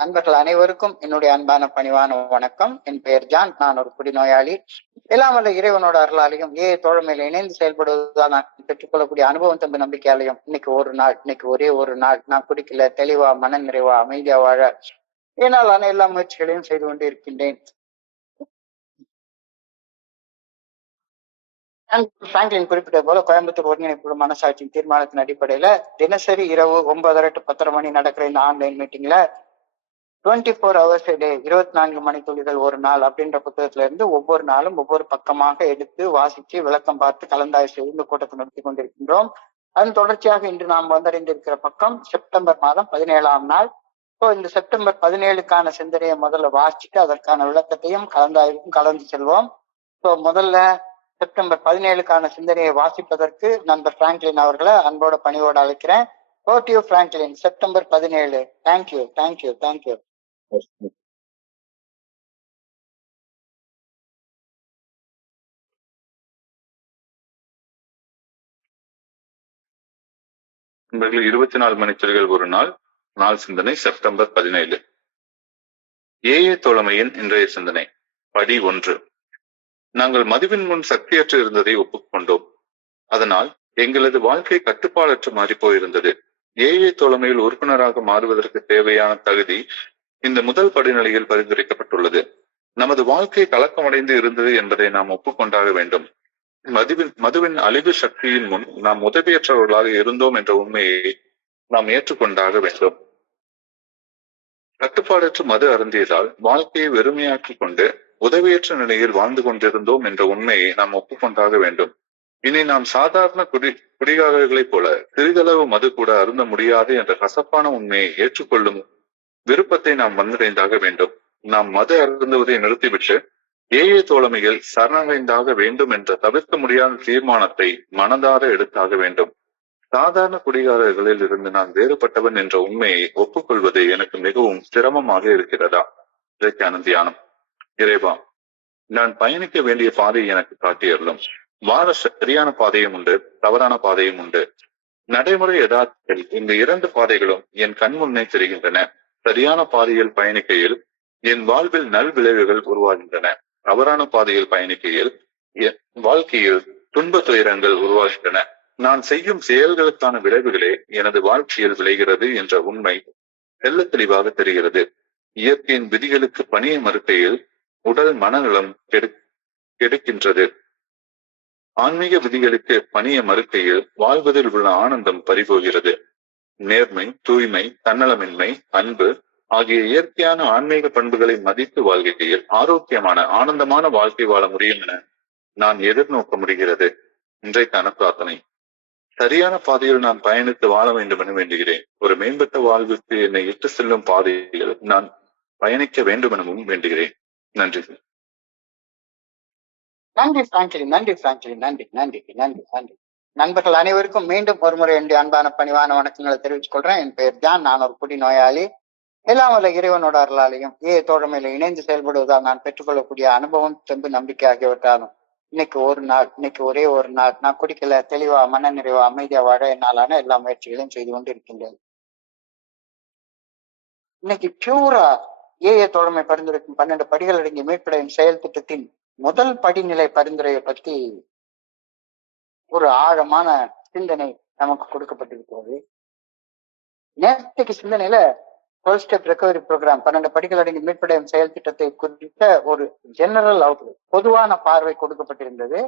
நண்பர்கள் அனைவருக்கும் என்னுடைய அன்பான பணிவான வணக்கம். என் பெயர் ஜான். நான் ஒரு குடிநோயாளி. எல்லாம் வல்ல இறைவனோட அருளாலையும் தோழமையில இணைந்து செயல்படுவதால் நான் பெற்றுக்கொள்ளக்கூடிய அனுபவம் தம்பி நம்பிக்கையாலையும் இன்னைக்கு ஒரே ஒரு நாள் நான் குடிக்கல, தெளிவா மன நிறைவா அமைதியா வாழ என்னாலான எல்லா முயற்சிகளையும் செய்து கொண்டு இருக்கின்றேன். பிராங்க்லின் குறிப்பிட்ட போல கோயம்புத்தூர் ஒருங்கிணைப்பு மனசாட்சியின் தீர்மானத்தின் அடிப்படையில தினசரி இரவு 9:30 to 10:30 மணி நடக்கிற இந்த ஆன்லைன் மீட்டிங்ல 24 hours a day 24 மணித்துளிகள் ஒரு நாள் அப்படின்ற புத்தகத்துல இருந்து ஒவ்வொரு நாளும் ஒவ்வொரு பக்கமாக எடுத்து வாசித்து விளக்கம் பார்த்து கலந்தாய்வு செய்து இந்த கூட்டத்தை நடத்தி கொண்டிருக்கின்றோம். அதன் தொடர்ச்சியாக இன்று நாம் வந்தடைந்திருக்கிற பக்கம் செப்டம்பர் மாதம் 17ஆம் நாள். இந்த செப்டம்பர் 17க்கான சிந்தனையை முதல்ல வாசிச்சுட்டு அதற்கான விளக்கத்தையும் கலந்தாய்வுக்கும் கலந்து செல்வோம். முதல்ல செப்டம்பர் 17க்கான சிந்தனையை வாசிப்பதற்கு நண்பர் பிராங்க்லின் அவர்களை அன்போட பணியோடு அழைக்கிறேன். Franklin, September 17. தேங்க்யூ. நண்பர்கள், 24 மணித்துளிகள் ஒரு நாள். நாள் சிந்தனை செப்டம்பர் 17. ஏஏ தோழமையின் இன்றைய சிந்தனை. படி 1. நாங்கள் மதுவின் முன் சக்தியற்று இருந்ததை ஒப்புக்கொண்டோம். அதனால் எங்களது வாழ்க்கை கட்டுப்பாடற்று மாறிப்போயிருந்தது. ஏஏ தோழமையில் உறுப்பினராக மாறுவதற்கு தேவையான தகுதி இந்த முதல் படிநிலையில் பரிந்துரைக்கப்பட்டுள்ளது. நமது வாழ்க்கை கலக்கமடைந்து இருந்தது என்பதை நாம் ஒப்புக்கொண்டாக வேண்டும். மதுவின் அழிவு சக்தியின் முன் நாம் உதவியற்றவர்களாக இருந்தோம் என்ற உண்மையை நாம் ஏற்றுக்கொண்டாக வேண்டும். கட்டுப்பாடற்று மது அருந்தியதால் வாழ்க்கையை வெறுமையாக்கிக் கொண்டு உதவியற்ற நிலையில் வாழ்ந்து கொண்டிருந்தோம் என்ற உண்மையை நாம் ஒப்புக்கொண்டாக வேண்டும். இனி நாம் சாதாரண குடிகாரர்களைப் போல சிறிதளவு மது கூட அருந்த முடியாது என்ற கசப்பான உண்மையை ஏற்றுக்கொள்ளும் விருப்பத்தை நாம் வந்தடைந்தாக வேண்டும். நாம் மது அருந்துவதை நிறுத்திவிட்டு ஏஏ தோழமையில் சரணடைந்தாக வேண்டும் என்ற தவிர்க்க முடியாத தீர்மானத்தை மனதார எடுத்தாக வேண்டும். சாதாரண குடிகாரர்களில் இருந்து நான் வேறுபட்டவன் என்ற உண்மையை ஒப்புக்கொள்வது எனக்கு மிகவும் சிரமமாக இருக்கிறதா? இதற்கான தியானம். இறைவா, நான் பயணிக்க வேண்டிய பாதை எனக்கு காட்டியறலும். வாழ சரியான பாதையும் உண்டு, தவறான பாதையும் உண்டு. நடைமுறை யதார்த்தத்தில் இந்த 2 பாதைகளும் என் கண் முன்னே தெரிகின்றன. சரியான பாதையில் பயணிக்கையில் என் வாழ்வில் நல் விளைவுகள் உருவாகின்றன. தவறான பாதையில் பயணிக்கையில் என் வாழ்க்கையில் துன்ப துயரங்கள் உருவாகின்றன. நான் செய்யும் செயல்களுக்கான விளைவுகளே எனது வாழ்க்கையில் விளைகிறது என்ற உண்மை தெள்ள தெளிவாக தெரிகிறது. இயற்கையின் விதிகளுக்கு பணிய மறுக்கையில் உடல் மனநலம் கெடுக்கின்றது. ஆன்மீக விதிகளுக்கு பணிய மறுக்கையில் வாழ்வதில் உள்ள ஆனந்தம் பறிபோகிறது. நேர்மை, தூய்மை, தன்னலமின்மை, அன்பு ஆகிய இயற்கையான ஆன்மீக பண்புகளை மதித்து வாழ்க்கையில் ஆரோக்கியமான ஆனந்தமான வாழ்க்கை வாழ முடியும் என நான் எதிர்நோக்க முடிகிறது. இன்றைக்கான பிரார்த்தனை. சரியான பாதையில் நான் பயணித்து வாழ வேண்டும் என வேண்டுகிறேன். ஒரு மேம்பட்ட வாழ்வுக்கு என்னை இட்டு செல்லும் பாதையில் நான் பயணிக்க வேண்டும் எனவும் வேண்டுகிறேன். நன்றி. நன்றி பிராங்க்லின், நன்றி பிராங்க்லின், நன்றி நன்றி நன்றி நன்றி. நண்பர்கள் அனைவருக்கும் மீண்டும் ஒருமுறை என்னுடைய அன்பான பணிவான வணக்கங்களை தெரிவித்துக் கொள்றேன். என் பெயர் ஜான். நான் ஒரு குடிநோயாளி. எல்லாம் வல்ல இறைவனோட அருளாலையும் தோழமையில இணைந்து செயல்படுவதால் நான் பெற்றுக்கொள்ளக்கூடிய அனுபவம், தெம்பு, நம்பிக்கை ஆகியவற்றாலும் இன்னைக்கு ஒரே ஒரு நாள் நான் குடிக்கல, தெளிவா மன நிறைவா அமைதியா வாழ என்னாலான எல்லா முயற்சிகளையும் செய்து கொண்டு இருக்கின்றேன். இன்னைக்கு பியூரா தோழமை பரிந்துரைக்கும் 12 படிகள் அடங்கிய மீட்படையும் செயல் திட்டத்தின் முதல் படிநிலை பரிந்துரையை பற்றி ஒரு ஆழமான சிந்தனை நமக்கு கொடுக்கப்பட்டிருக்கிறது. நேற்றைக்கு சிந்தனையில 12 ஸ்டெப் ரெக்கவரி ப்ரோக்ராம் 12 படிகள் அடங்கி மீட்படையும் செயல் திட்டத்தை குறித்த ஒரு ஜெனரல் அவுட்லுக், பொதுவான பார்வை கொடுக்கப்பட்டிருந்தது.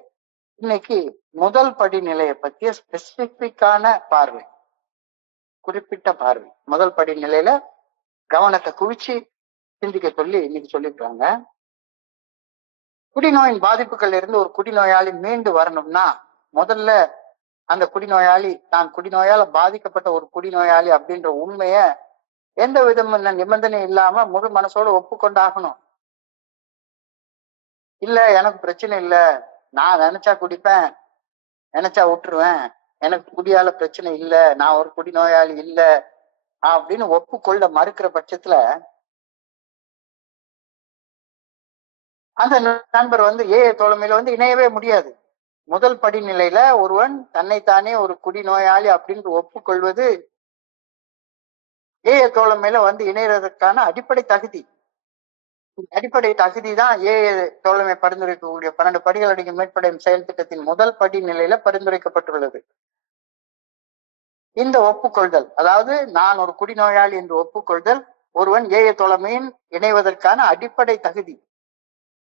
இன்னைக்கு முதல் படிநிலையை பற்றிய ஸ்பெசிபிக்கான பார்வை, குறிப்பிட்ட பார்வை, முதல் படிநிலையில கவனத்தை குவிச்சு சிந்திக்க சொல்லி இன்னைக்கு சொல்லிருக்காங்க. குடிநோயின் பாதிப்புகள் இருந்து ஒரு குடிநோயாளி மீண்டு வரணும்னா முதல்ல அந்த குடிநோயாளி தான் குடிநோயால பாதிக்கப்பட்ட ஒரு குடிநோயாளி அப்படின்ற உண்மைய எந்த விதமான நிபந்தனை இல்லாம முழு மனசோட ஒப்புக்கொண்டாகணும். இல்ல எனக்கு பிரச்சனை இல்ல, நான் நினைச்சா குடிப்பேன், நினைச்சா விட்டுருவேன், எனக்கு குடியால பிரச்சனை இல்ல, நான் ஒரு குடிநோயாளி இல்ல அப்படின்னு ஒப்புக்கொள்ள மறுக்கிற பட்சத்துல அந்த நண்பர் தோழமையில இணையவே முடியாது. முதல் படிநிலையில ஒருவன் தன்னைத்தானே ஒரு குடிநோயாளி அப்படின்னு ஒப்புக்கொள்வது ஏஏ தோழமையில வந்து இணையறதுக்கான அடிப்படை தகுதி. அடிப்படை தகுதி தான் ஏஏ தோழமை பரிந்துரைக்கக்கூடிய 12 படிகள் அடங்கிய மேற்படையும் செயல் திட்டத்தின் முதல் படி நிலையில பரிந்துரைக்கப்பட்டுள்ளது. இந்த ஒப்புக்கொள்தல், அதாவது நான் ஒரு குடிநோயாளி என்று ஒப்புக்கொள்தல் ஒருவன் ஏஏ தோழமையின் இணைவதற்கான அடிப்படை தகுதி.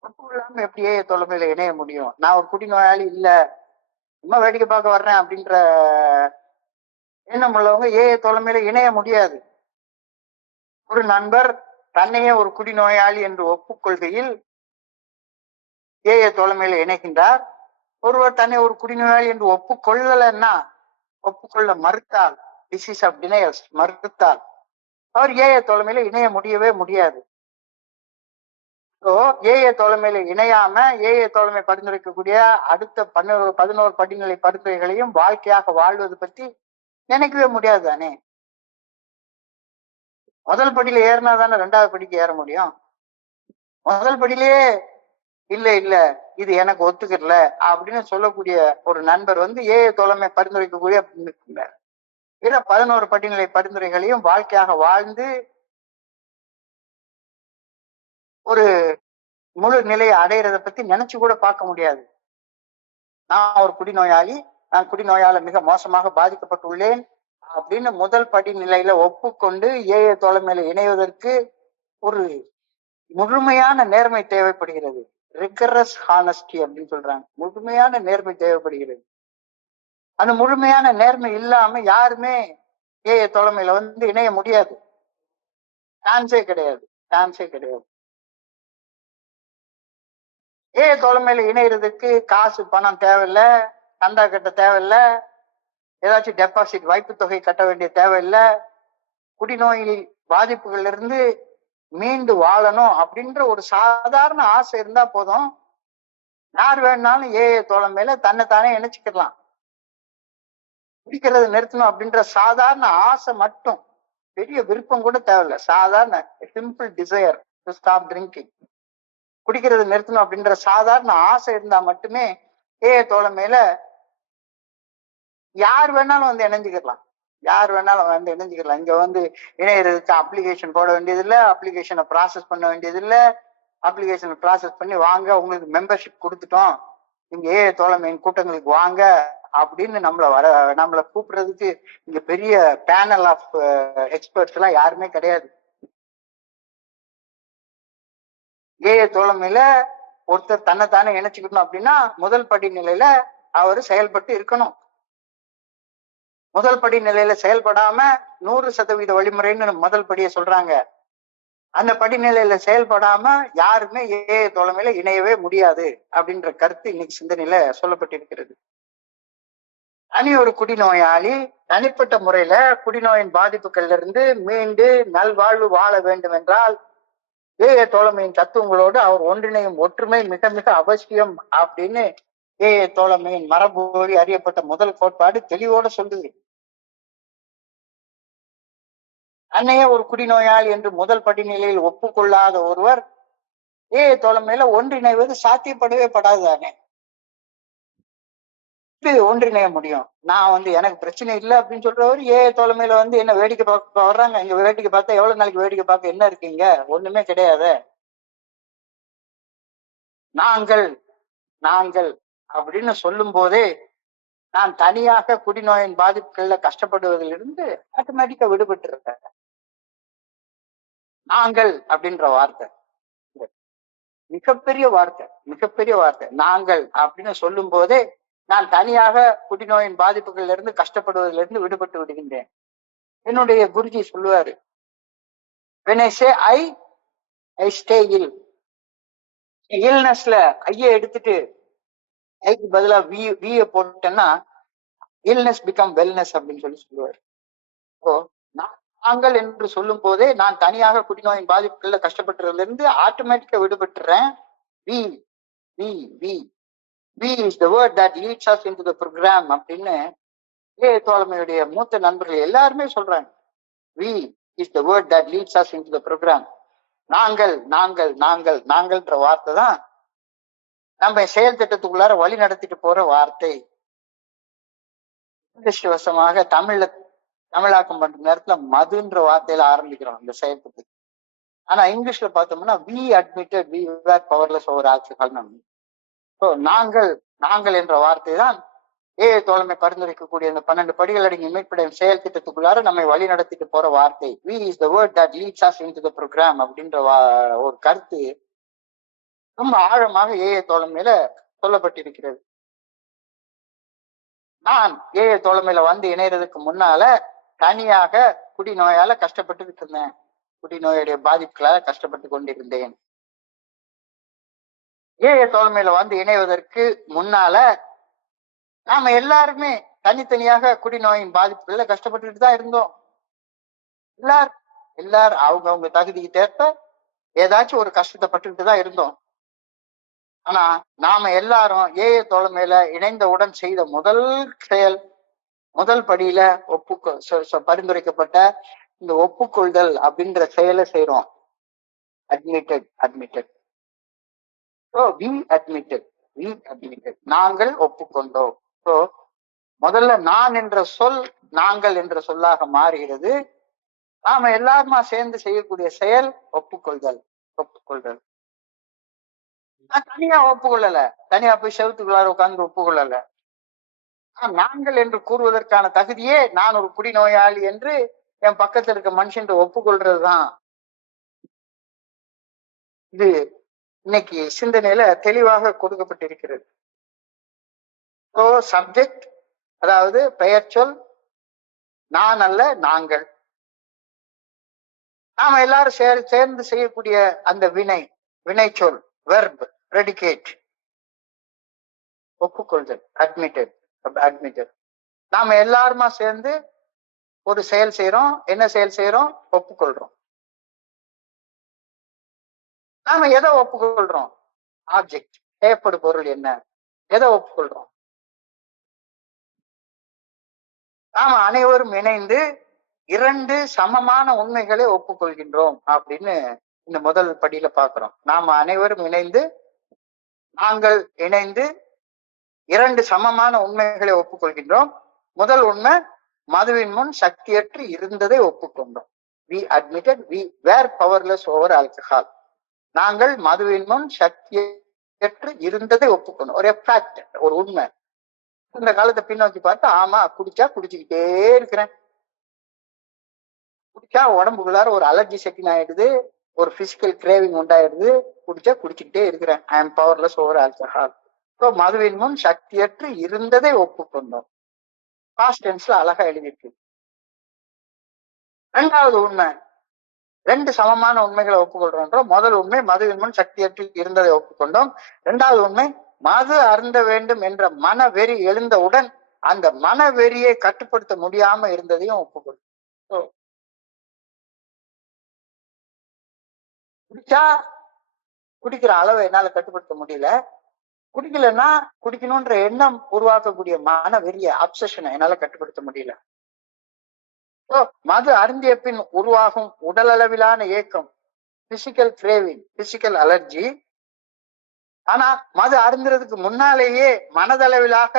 ஒப்புக்கொள்ளாம எப்படி ஏஏ தோழமையில இணைய முடியும்? நான் ஒரு குடிநோயாளி இல்ல, சும்மா வேடிக்கை பார்க்க வர்றேன் அப்படின்ற எண்ணம் உள்ளவங்க ஏஏ தோழமையில இணைய முடியாது. ஒரு நண்பர் தன்னையே ஒரு குடிநோயாளி என்று ஒப்புக்கொள்கையில் ஏஏ தோழமையில இணைகின்றார். ஒருவர் தன்னை ஒரு குடிநோயாளி என்று ஒப்புக்கொள்ளலன்னா, ஒப்புக்கொள்ள மறுத்தால், டிசீஸ் ஆஃப் டினையல்ஸ் மறுத்தால், அவர் ஏஏ தோழமையில இணைய முடியவே முடியாது. ஏஏ தோழமையில இணையாம ஏஏ தோழமை பரிந்துரைக்கக்கூடிய அடுத்த 11 படிநிலை பரிந்துரைகளையும் வாழ்க்கையாக வாழ்வது பற்றி நினைக்கவே முடியாது தானே. முதல் படியில ஏறினா தானே 2வது படிக்கு ஏற முடியும். முதல் படியிலேயே இல்ல இல்ல இது எனக்கு ஒத்துக்கல அப்படின்னு சொல்லக்கூடிய ஒரு நண்பர் வந்து ஏஏ தோழமை பரிந்துரைக்கக்கூடிய 11 படிநிலை பரிந்துரைகளையும் வாழ்க்கையாக வாழ்ந்து ஒரு முழு நிலையை அடையிறத பத்தி நினைச்சு கூட பார்க்க முடியாது. நான் ஒரு குடிநோயாளி, நான் குடிநோயால மிக மோசமாக பாதிக்கப்பட்டுள்ளேன் அப்படின்னு முதல் படி நிலையில ஒப்புக்கொண்டு ஏஏ தோழமையில இணைவதற்கு ஒரு முழுமையான நேர்மை தேவைப்படுகிறது. ரிகரஸ் ஹானஸ்டி அப்படின்னு சொல்றாங்க. முழுமையான நேர்மை தேவைப்படுகிறது. அந்த முழுமையான நேர்மை இல்லாம யாருமே ஏஏ தோழமையில வந்து இணைய முடியாது. சான்ஸே கிடையாது, சான்ஸே கிடையாது. ஏஏ தோழமையில இணையறதுக்கு காசு பணம் தேவையில்லை, சந்தா கட்ட தேவையில்லை, ஏதாச்சும் டெபாசிட் வைப்பு தொகை கட்ட வேண்டிய தேவையில்லை. குடிநோய் பாதிப்புகள்ல இருந்து மீண்டு வாழணும் அப்படின்ற ஒரு சாதாரண ஆசை இருந்தா போதும், யார் வேணாலும் ஏஏ தோழமையில தன்னைத்தானே இணைச்சுக்கலாம். குடிக்கிறது நிறுத்தணும் அப்படின்ற சாதாரண ஆசை மட்டும், பெரிய விருப்பம் கூட தேவையில்லை, சாதாரண simple desire to stop drinking, குடிக்கிறது நிறுத்தணும் அப்படின்ற சாதாரண ஆசை இருந்தா மட்டுமே ஏஏ தோழமையில யார் வேணாலும் வந்து இணைஞ்சுக்கலாம். யார் வேணாலும் வந்து இணைஞ்சுக்கலாம். இங்க வந்து இணையறதுக்கு அப்ளிகேஷன் போட வேண்டியது இல்லை, அப்ளிகேஷனை ப்ராசஸ் பண்ண வேண்டியது இல்லை. அப்ளிகேஷனை ப்ராசஸ் பண்ணி வாங்க, உங்களுக்கு மெம்பர்ஷிப் கொடுத்துட்டோம், இங்க ஏஏ தோழமையின் கூட்டங்களுக்கு வாங்க அப்படின்னு நம்மளை கூப்பிடுறதுக்கு இங்க பெரிய பேனல் ஆஃப் எக்ஸ்பர்ட்ஸ் எல்லாம் யாருமே கிடையாது. ஏஏ தோழமையில ஒருத்தர் தன்னைத்தானே இணைச்சுக்கணும் அப்படின்னா முதல் படி நிலையில அவர் செயல்பட்டு இருக்கணும். முதல் படி நிலையில செயல்படாம 100% வழிமுறைன்னு முதல் படியை சொல்றாங்க. அந்த படிநிலையில செயல்படாம யாருமே ஏஏ தோழமையில இணையவே முடியாது அப்படின்ற கருத்து இன்னைக்கு சிந்தனையில சொல்லப்பட்டிருக்கிறது. தனி ஒரு குடிநோயாளி தனிப்பட்ட முறையில குடிநோயின் பாதிப்புகள்ல இருந்து மீண்டு நல்வாழ்வு வாழ வேண்டும் என்றால் ஏஏ தோழமையின் தத்துவங்களோடு அவர் ஒன்றிணையும் ஒற்றுமை மிக மிக அவசியம் அப்படின்னு ஏஏ தோழமையின் மரபு வழி அறியப்பட்ட முதல் கோட்பாடு தெளிவோட சொல்லுது. அன்னையே ஒரு குடிநோயாளி என்று முதல் படிநிலையில் ஒப்புக்கொள்ளாத ஒருவர் ஏஏ தோழமையில ஒன்றிணைவது சாத்தியப்படவே படாதுதானே. ஒன்றிணைய முடியும்? நான் வந்து எனக்கு பிரச்சனை இல்லை அப்படின்னு சொல்றவர் ஏஏ தோழமையில வந்து என்ன வேடிக்கை பார்க்க வர்றாங்க. இங்க வேடிக்கை பார்த்தா எவ்வளவு நாளைக்கு வேடிக்கை பார்க்க என்ன இருக்கீங்க? ஒண்ணுமே கிடையாது. நாங்கள் நாங்கள் அப்படின்னு சொல்லும் போதே நான் தனியாக குடிநோயின் பாதிப்புகள்ல கஷ்டப்படுவதிலிருந்து ஆட்டோமேட்டிக்கா விடுபட்டு இருக்கேன். நாங்கள் அப்படின்ற வார்த்தை மிகப்பெரிய வார்த்தை, மிகப்பெரிய வார்த்தை. நாங்கள் அப்படின்னு சொல்லும் போதே நான் தனியாக குடிநோயின் பாதிப்புகள்ல இருந்து கஷ்டப்படுவதிலிருந்து விடுபட்டு விடுகின்றேன். என்னுடைய குருஜி சொல்லுவாரு, when I say I stay ill. இல்னஸ்ல ஐய எடுத்துட்டு ஐக்கு பதிலா விய போட்டேன்னா இல்னஸ் பிகம் வெல்னஸ் அப்படின்னு சொல்லுவாரு. நாங்கள் என்று சொல்லும் போதே நான் தனியாக குடிநோயின் பாதிப்புகள்ல கஷ்டப்பட்டுறதுல இருந்து ஆட்டோமேட்டிக்கா விடுபட்டுறேன். We is the word that leads us into the program அப்படின்னு ஏஏ தோழமையுடைய மூத்த நண்பர்கள் எல்லாருமே சொல்றாங்க. We is the word that leads us into the program. நாங்கள் நாங்கள் நாங்கள் நாங்கள்ன்ற வார்த்தை தான் நம்ம செயல் திட்டத்துக்குள்ளார வழி நடத்திட்டு போற வார்த்தை. அதிர்ஷ்டவசமாக தமிழ்ல தமிழாக்கம் பண்ற நேரத்துல மதுன்ற வார்த்தையில ஆரம்பிக்கிறோம் இந்த செயல்பட்டு. ஆனா இங்கிலீஷ்ல பார்த்தோம்னா we admitted we were powerless over alcohol. So நாங்கள் என்ற வார்த்தை தான் ஏஐ தோழமை பரிந்துரைக்கக்கூடிய இந்த 12 படிகள் அடங்கி மீட்படையும் செயல் திட்டத்துக்குள்ளார நம்மை வழி நடத்திட்டு போற வார்த்தை. we is the word that leads us into the program அப்படின்ற ஒரு கருத்து ரொம்ப ஆழமாக ஏஐ தோழமையில சொல்லப்பட்டிருக்கிறது. நான் ஏஐ தோழமையில வந்து இணையறதுக்கு முன்னால தனியாக குடிநோயால கஷ்டப்பட்டுக்கிட்டு இருந்தேன். குடிநோயுடைய பாதிப்புகளால கஷ்டப்பட்டு கொண்டிருந்தேன். ஏஐ தோழமையில வந்து இணைவதற்கு முன்னால நாம எல்லாருமே தனித்தனியாக குடிநோயின் பாதிப்புகள்ல கஷ்டப்பட்டுட்டு தான் இருந்தோம். எல்லாரும் அவங்க தகுதிக்கு ஏற்ப ஏதாச்சும் ஒரு கஷ்டத்தை பட்டுக்கிட்டு தான் இருந்தோம். ஆனா நாம எல்லாரும் ஏஐ தோழமையில இணைந்தவுடன் செய்த முதல் செயல், முதல் படியில பரிந்துரைக்கப்பட்ட இந்த ஒப்புக்கொள்தல் அப்படின்ற செயலை செய்யறோம். அட்மிட்டட். நாங்கள் ஒப்புக்கொண்டோம். ஸோ முதல்ல நான் என்ற சொல் நாங்கள் என்ற சொல்லாக மாறுகிறது. நாம எல்லாருமா சேர்ந்து செய்யக்கூடிய செயல் ஒப்புக்கொள்தல். நான் தனியா ஒப்புக்கொள்ளல, தனியா போய் செவத்துக்குள்ளார உட்கார்ந்து ஒப்புக்கொள்ளல. நாங்கள் என்று கூறுவதற்கான தகுதியே நான் ஒரு குடிநோயாளி என்று என் பக்கத்துல இருக்க மனுஷன் ஒப்புக்கொள்றதுதான். இது இன்னைக்கு சிந்தனையில தெளிவாக கொடுக்கப்பட்டிருக்கிறது. ஸோ சப்ஜெக்ட், அதாவது பெயர் சொல், நான் அல்ல நாங்கள். நாம எல்லாரும் சேர்ந்து செய்யக்கூடிய அந்த வினை சொல், வெர்ப், predicate, ஒப்புக்கொள்தல், admitted. நாம எல்லாருமா சேர்ந்து ஒரு செயல் செய்யறோம். என்ன செயல் செய்யறோம்? ஒப்புக்கொள்றோம். நாம எதை ஒப்புக்கொள்றோம்? ஆப்ஜெக்ட், செய்யப்படு பொருள் என்ன, எதை ஒப்புக்கொள்றோம்? நாம அனைவரும் இணைந்து 2 சமமான உண்மைகளை ஒப்புக்கொள்கின்றோம் அப்படின்னு இந்த முதல் படியில பாக்குறோம். நாம அனைவரும் நாங்கள் இணைந்து 2 சமமான உண்மைகளை ஒப்புக்கொள்கின்றோம். முதல் உண்மை, மதுவின் முன் சக்தியற்று இருந்ததை ஒப்புக்கொண்டோம். we admitted we were powerless over alcohol. நாங்கள் மதுவின் முன் சக்தியற்று இருந்ததை ஒப்புக்கொண்டோம். ஒரு ஃபேக்ட், ஒரு உண்மை. இந்த காலத்தை பின்னோக்கி பார்த்தா, ஆமா குடிச்சா குடிச்சுக்கிட்டே இருக்கிறேன், குடிச்சா உடம்புக்குள்ளார ஒரு அலர்ஜி செட்டிங் ஆயிடுது, ஒரு பிசிக்கல் கிரேவிங் உண்டாயிடுது, குடிச்சா குடிச்சுக்கிட்டே இருக்கிறேன், I am powerless over alcohol. So மதுவின் முன் சக்தியற்று இருந்ததை ஒப்புக்கொண்டோம். பாஸ்ட் டென்ஸ்ல அழகா எழுதியிருக்கு. 2வது உண்மை, 2 சமமான உண்மைகளை ஒப்புக்கொள்றோம். முதல் உண்மை, மதுவின் முன் சக்தியற்று இருந்ததை ஒப்புக்கொண்டோம். 2வது உண்மை, மது அருந்த வேண்டும் என்ற மனவெறி எழுந்தவுடன் அந்த மனவெறியை கட்டுப்படுத்த முடியாம இருந்ததையும் ஒப்புக்கொண்டோம். குடிச்சா குடிக்கிற அளவை என்னால கட்டுப்படுத்த முடியல, குடிக்கலன்னா குடிக்கணும்ன்ற எண்ணம் உருவாக்கக்கூடிய மனவெறிய, அப்சஷனை என்னால கட்டுப்படுத்த முடியல. மது அருந்திய பின் உருவாகும் உடல் அளவிலான ஏக்கம், பிசிக்கல் கிரேவிங், பிசிக்கல் அலர்ஜி. ஆனா மது அருந்துறதுக்கு முன்னாலேயே மனதளவிலாக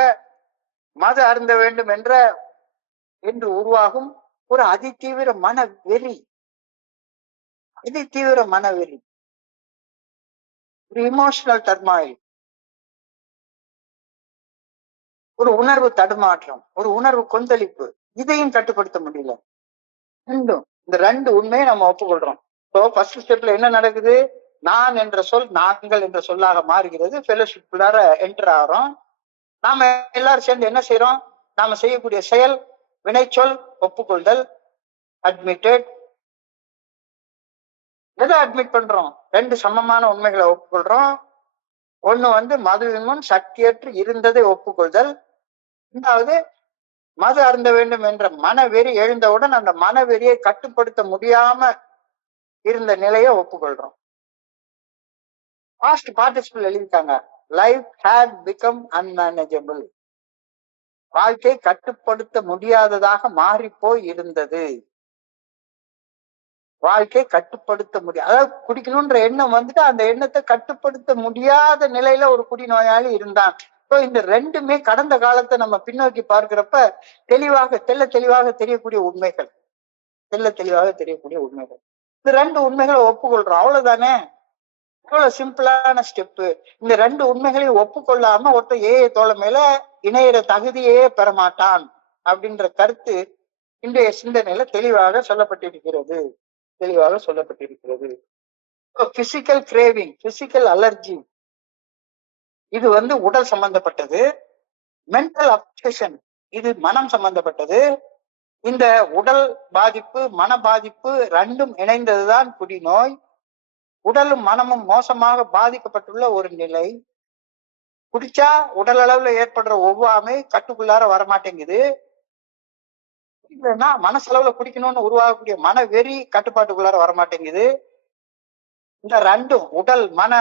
மது அருந்த வேண்டும் என்று உருவாகும் ஒரு அதிதீவிர மனவெறி, ஒரு இமோஷனல் டர்மாயில், ஒரு உணர்வு தடுமாற்றம், ஒரு உணர்வு கொந்தளிப்பு, இதையும் கட்டுப்படுத்த முடியல. இந்த 2 உண்மையை நம்ம ஒப்புக்கொள்றோம். ஸோ ஃபர்ஸ்ட் ஸ்டெப்ல என்ன நடக்குது? நான் என்ற சொல் நாங்கள் என்ற சொல்லாக மாறுகிறது. ஃபெலோஷிப்குள்ளார என்டர் ஆகிறோம். நாம எல்லாரும் சேர்ந்து என்ன செய்யறோம்? நாம செய்யக்கூடிய செயல், வினைச்சொல், ஒப்புக்கொள்தல், அட்மிட்டட். எதை அட்மிட் பண்றோம்? 2 சமமான உண்மைகளை ஒப்புக்கொள்றோம். ஒண்ணு மதுவின் முன் சக்தியற்று இருந்ததை ஒப்புக்கொள்தல். 2வது, மது அருந்த வேண்டும் என்ற மனவெறி எழுந்தவுடன் அந்த மனவெறியை கட்டுப்படுத்த முடியாம இருந்த நிலையை ஒப்புக்கொள்றோம். பாஸ்ட் பார்ட்டிசிபிள் எழுதிட்டாங்க, லைஃப் ஹேட் பிகம் அன்மேனேஜபிள். வாழ்க்கை கட்டுப்படுத்த முடியாததாக மாறி போய் இருந்தது. வாழ்க்கை கட்டுப்படுத்த முடியாது, அதாவது குடிக்கணும்ன்ற எண்ணம் வந்துட்டு அந்த எண்ணத்தை கட்டுப்படுத்த முடியாத நிலையில ஒரு குடிநோயாளி இருந்தான். இந்த ரெண்டுமே கடந்த காலத்தை நம்ம பின்னோக்கி பார்க்கிறப்ப தெல்ல தெளிவாக தெரியக்கூடிய உண்மைகள். இந்த ரெண்டு உண்மைகளை ஒப்புக்கொள்றோம், அவ்வளவுதானே. இவ்வளவு சிம்பிளான ஸ்டெப்பு. இந்த ரெண்டு உண்மைகளையும் ஒப்புக்கொள்ளாம ஒருத்தர் தோழ மேல இணையிற தகுதியே பெற மாட்டான் அப்படின்ற கருத்து இன்றைய சிந்தனையில தெளிவாக சொல்லப்பட்டிருக்கிறது. பிசிக்கல் கிரேவிங், பிசிக்கல் அலர்ஜி, இது உடல் சம்பந்தப்பட்டது. மென்டல் அப்செஷன், இது மனம் சம்பந்தப்பட்டது. இந்த உடல் பாதிப்பு, மன பாதிப்பு ரெண்டும் இணைந்ததுதான் குடிநோய். உடலும் மனமும் மோசமாக பாதிக்கப்பட்டுள்ள ஒரு நிலை. குடிச்சா உடல் அளவுல ஏற்படுற ஒவ்வாமை கட்டுக்குள்ளார வரமாட்டேங்குது. இல்லைன்னா மனசளவுல குடிக்கணும்னு உருவாகக்கூடிய மன வெறி கட்டுப்பாட்டுக்குள்ளார வரமாட்டேங்குது. இந்த ரெண்டும், உடல் மன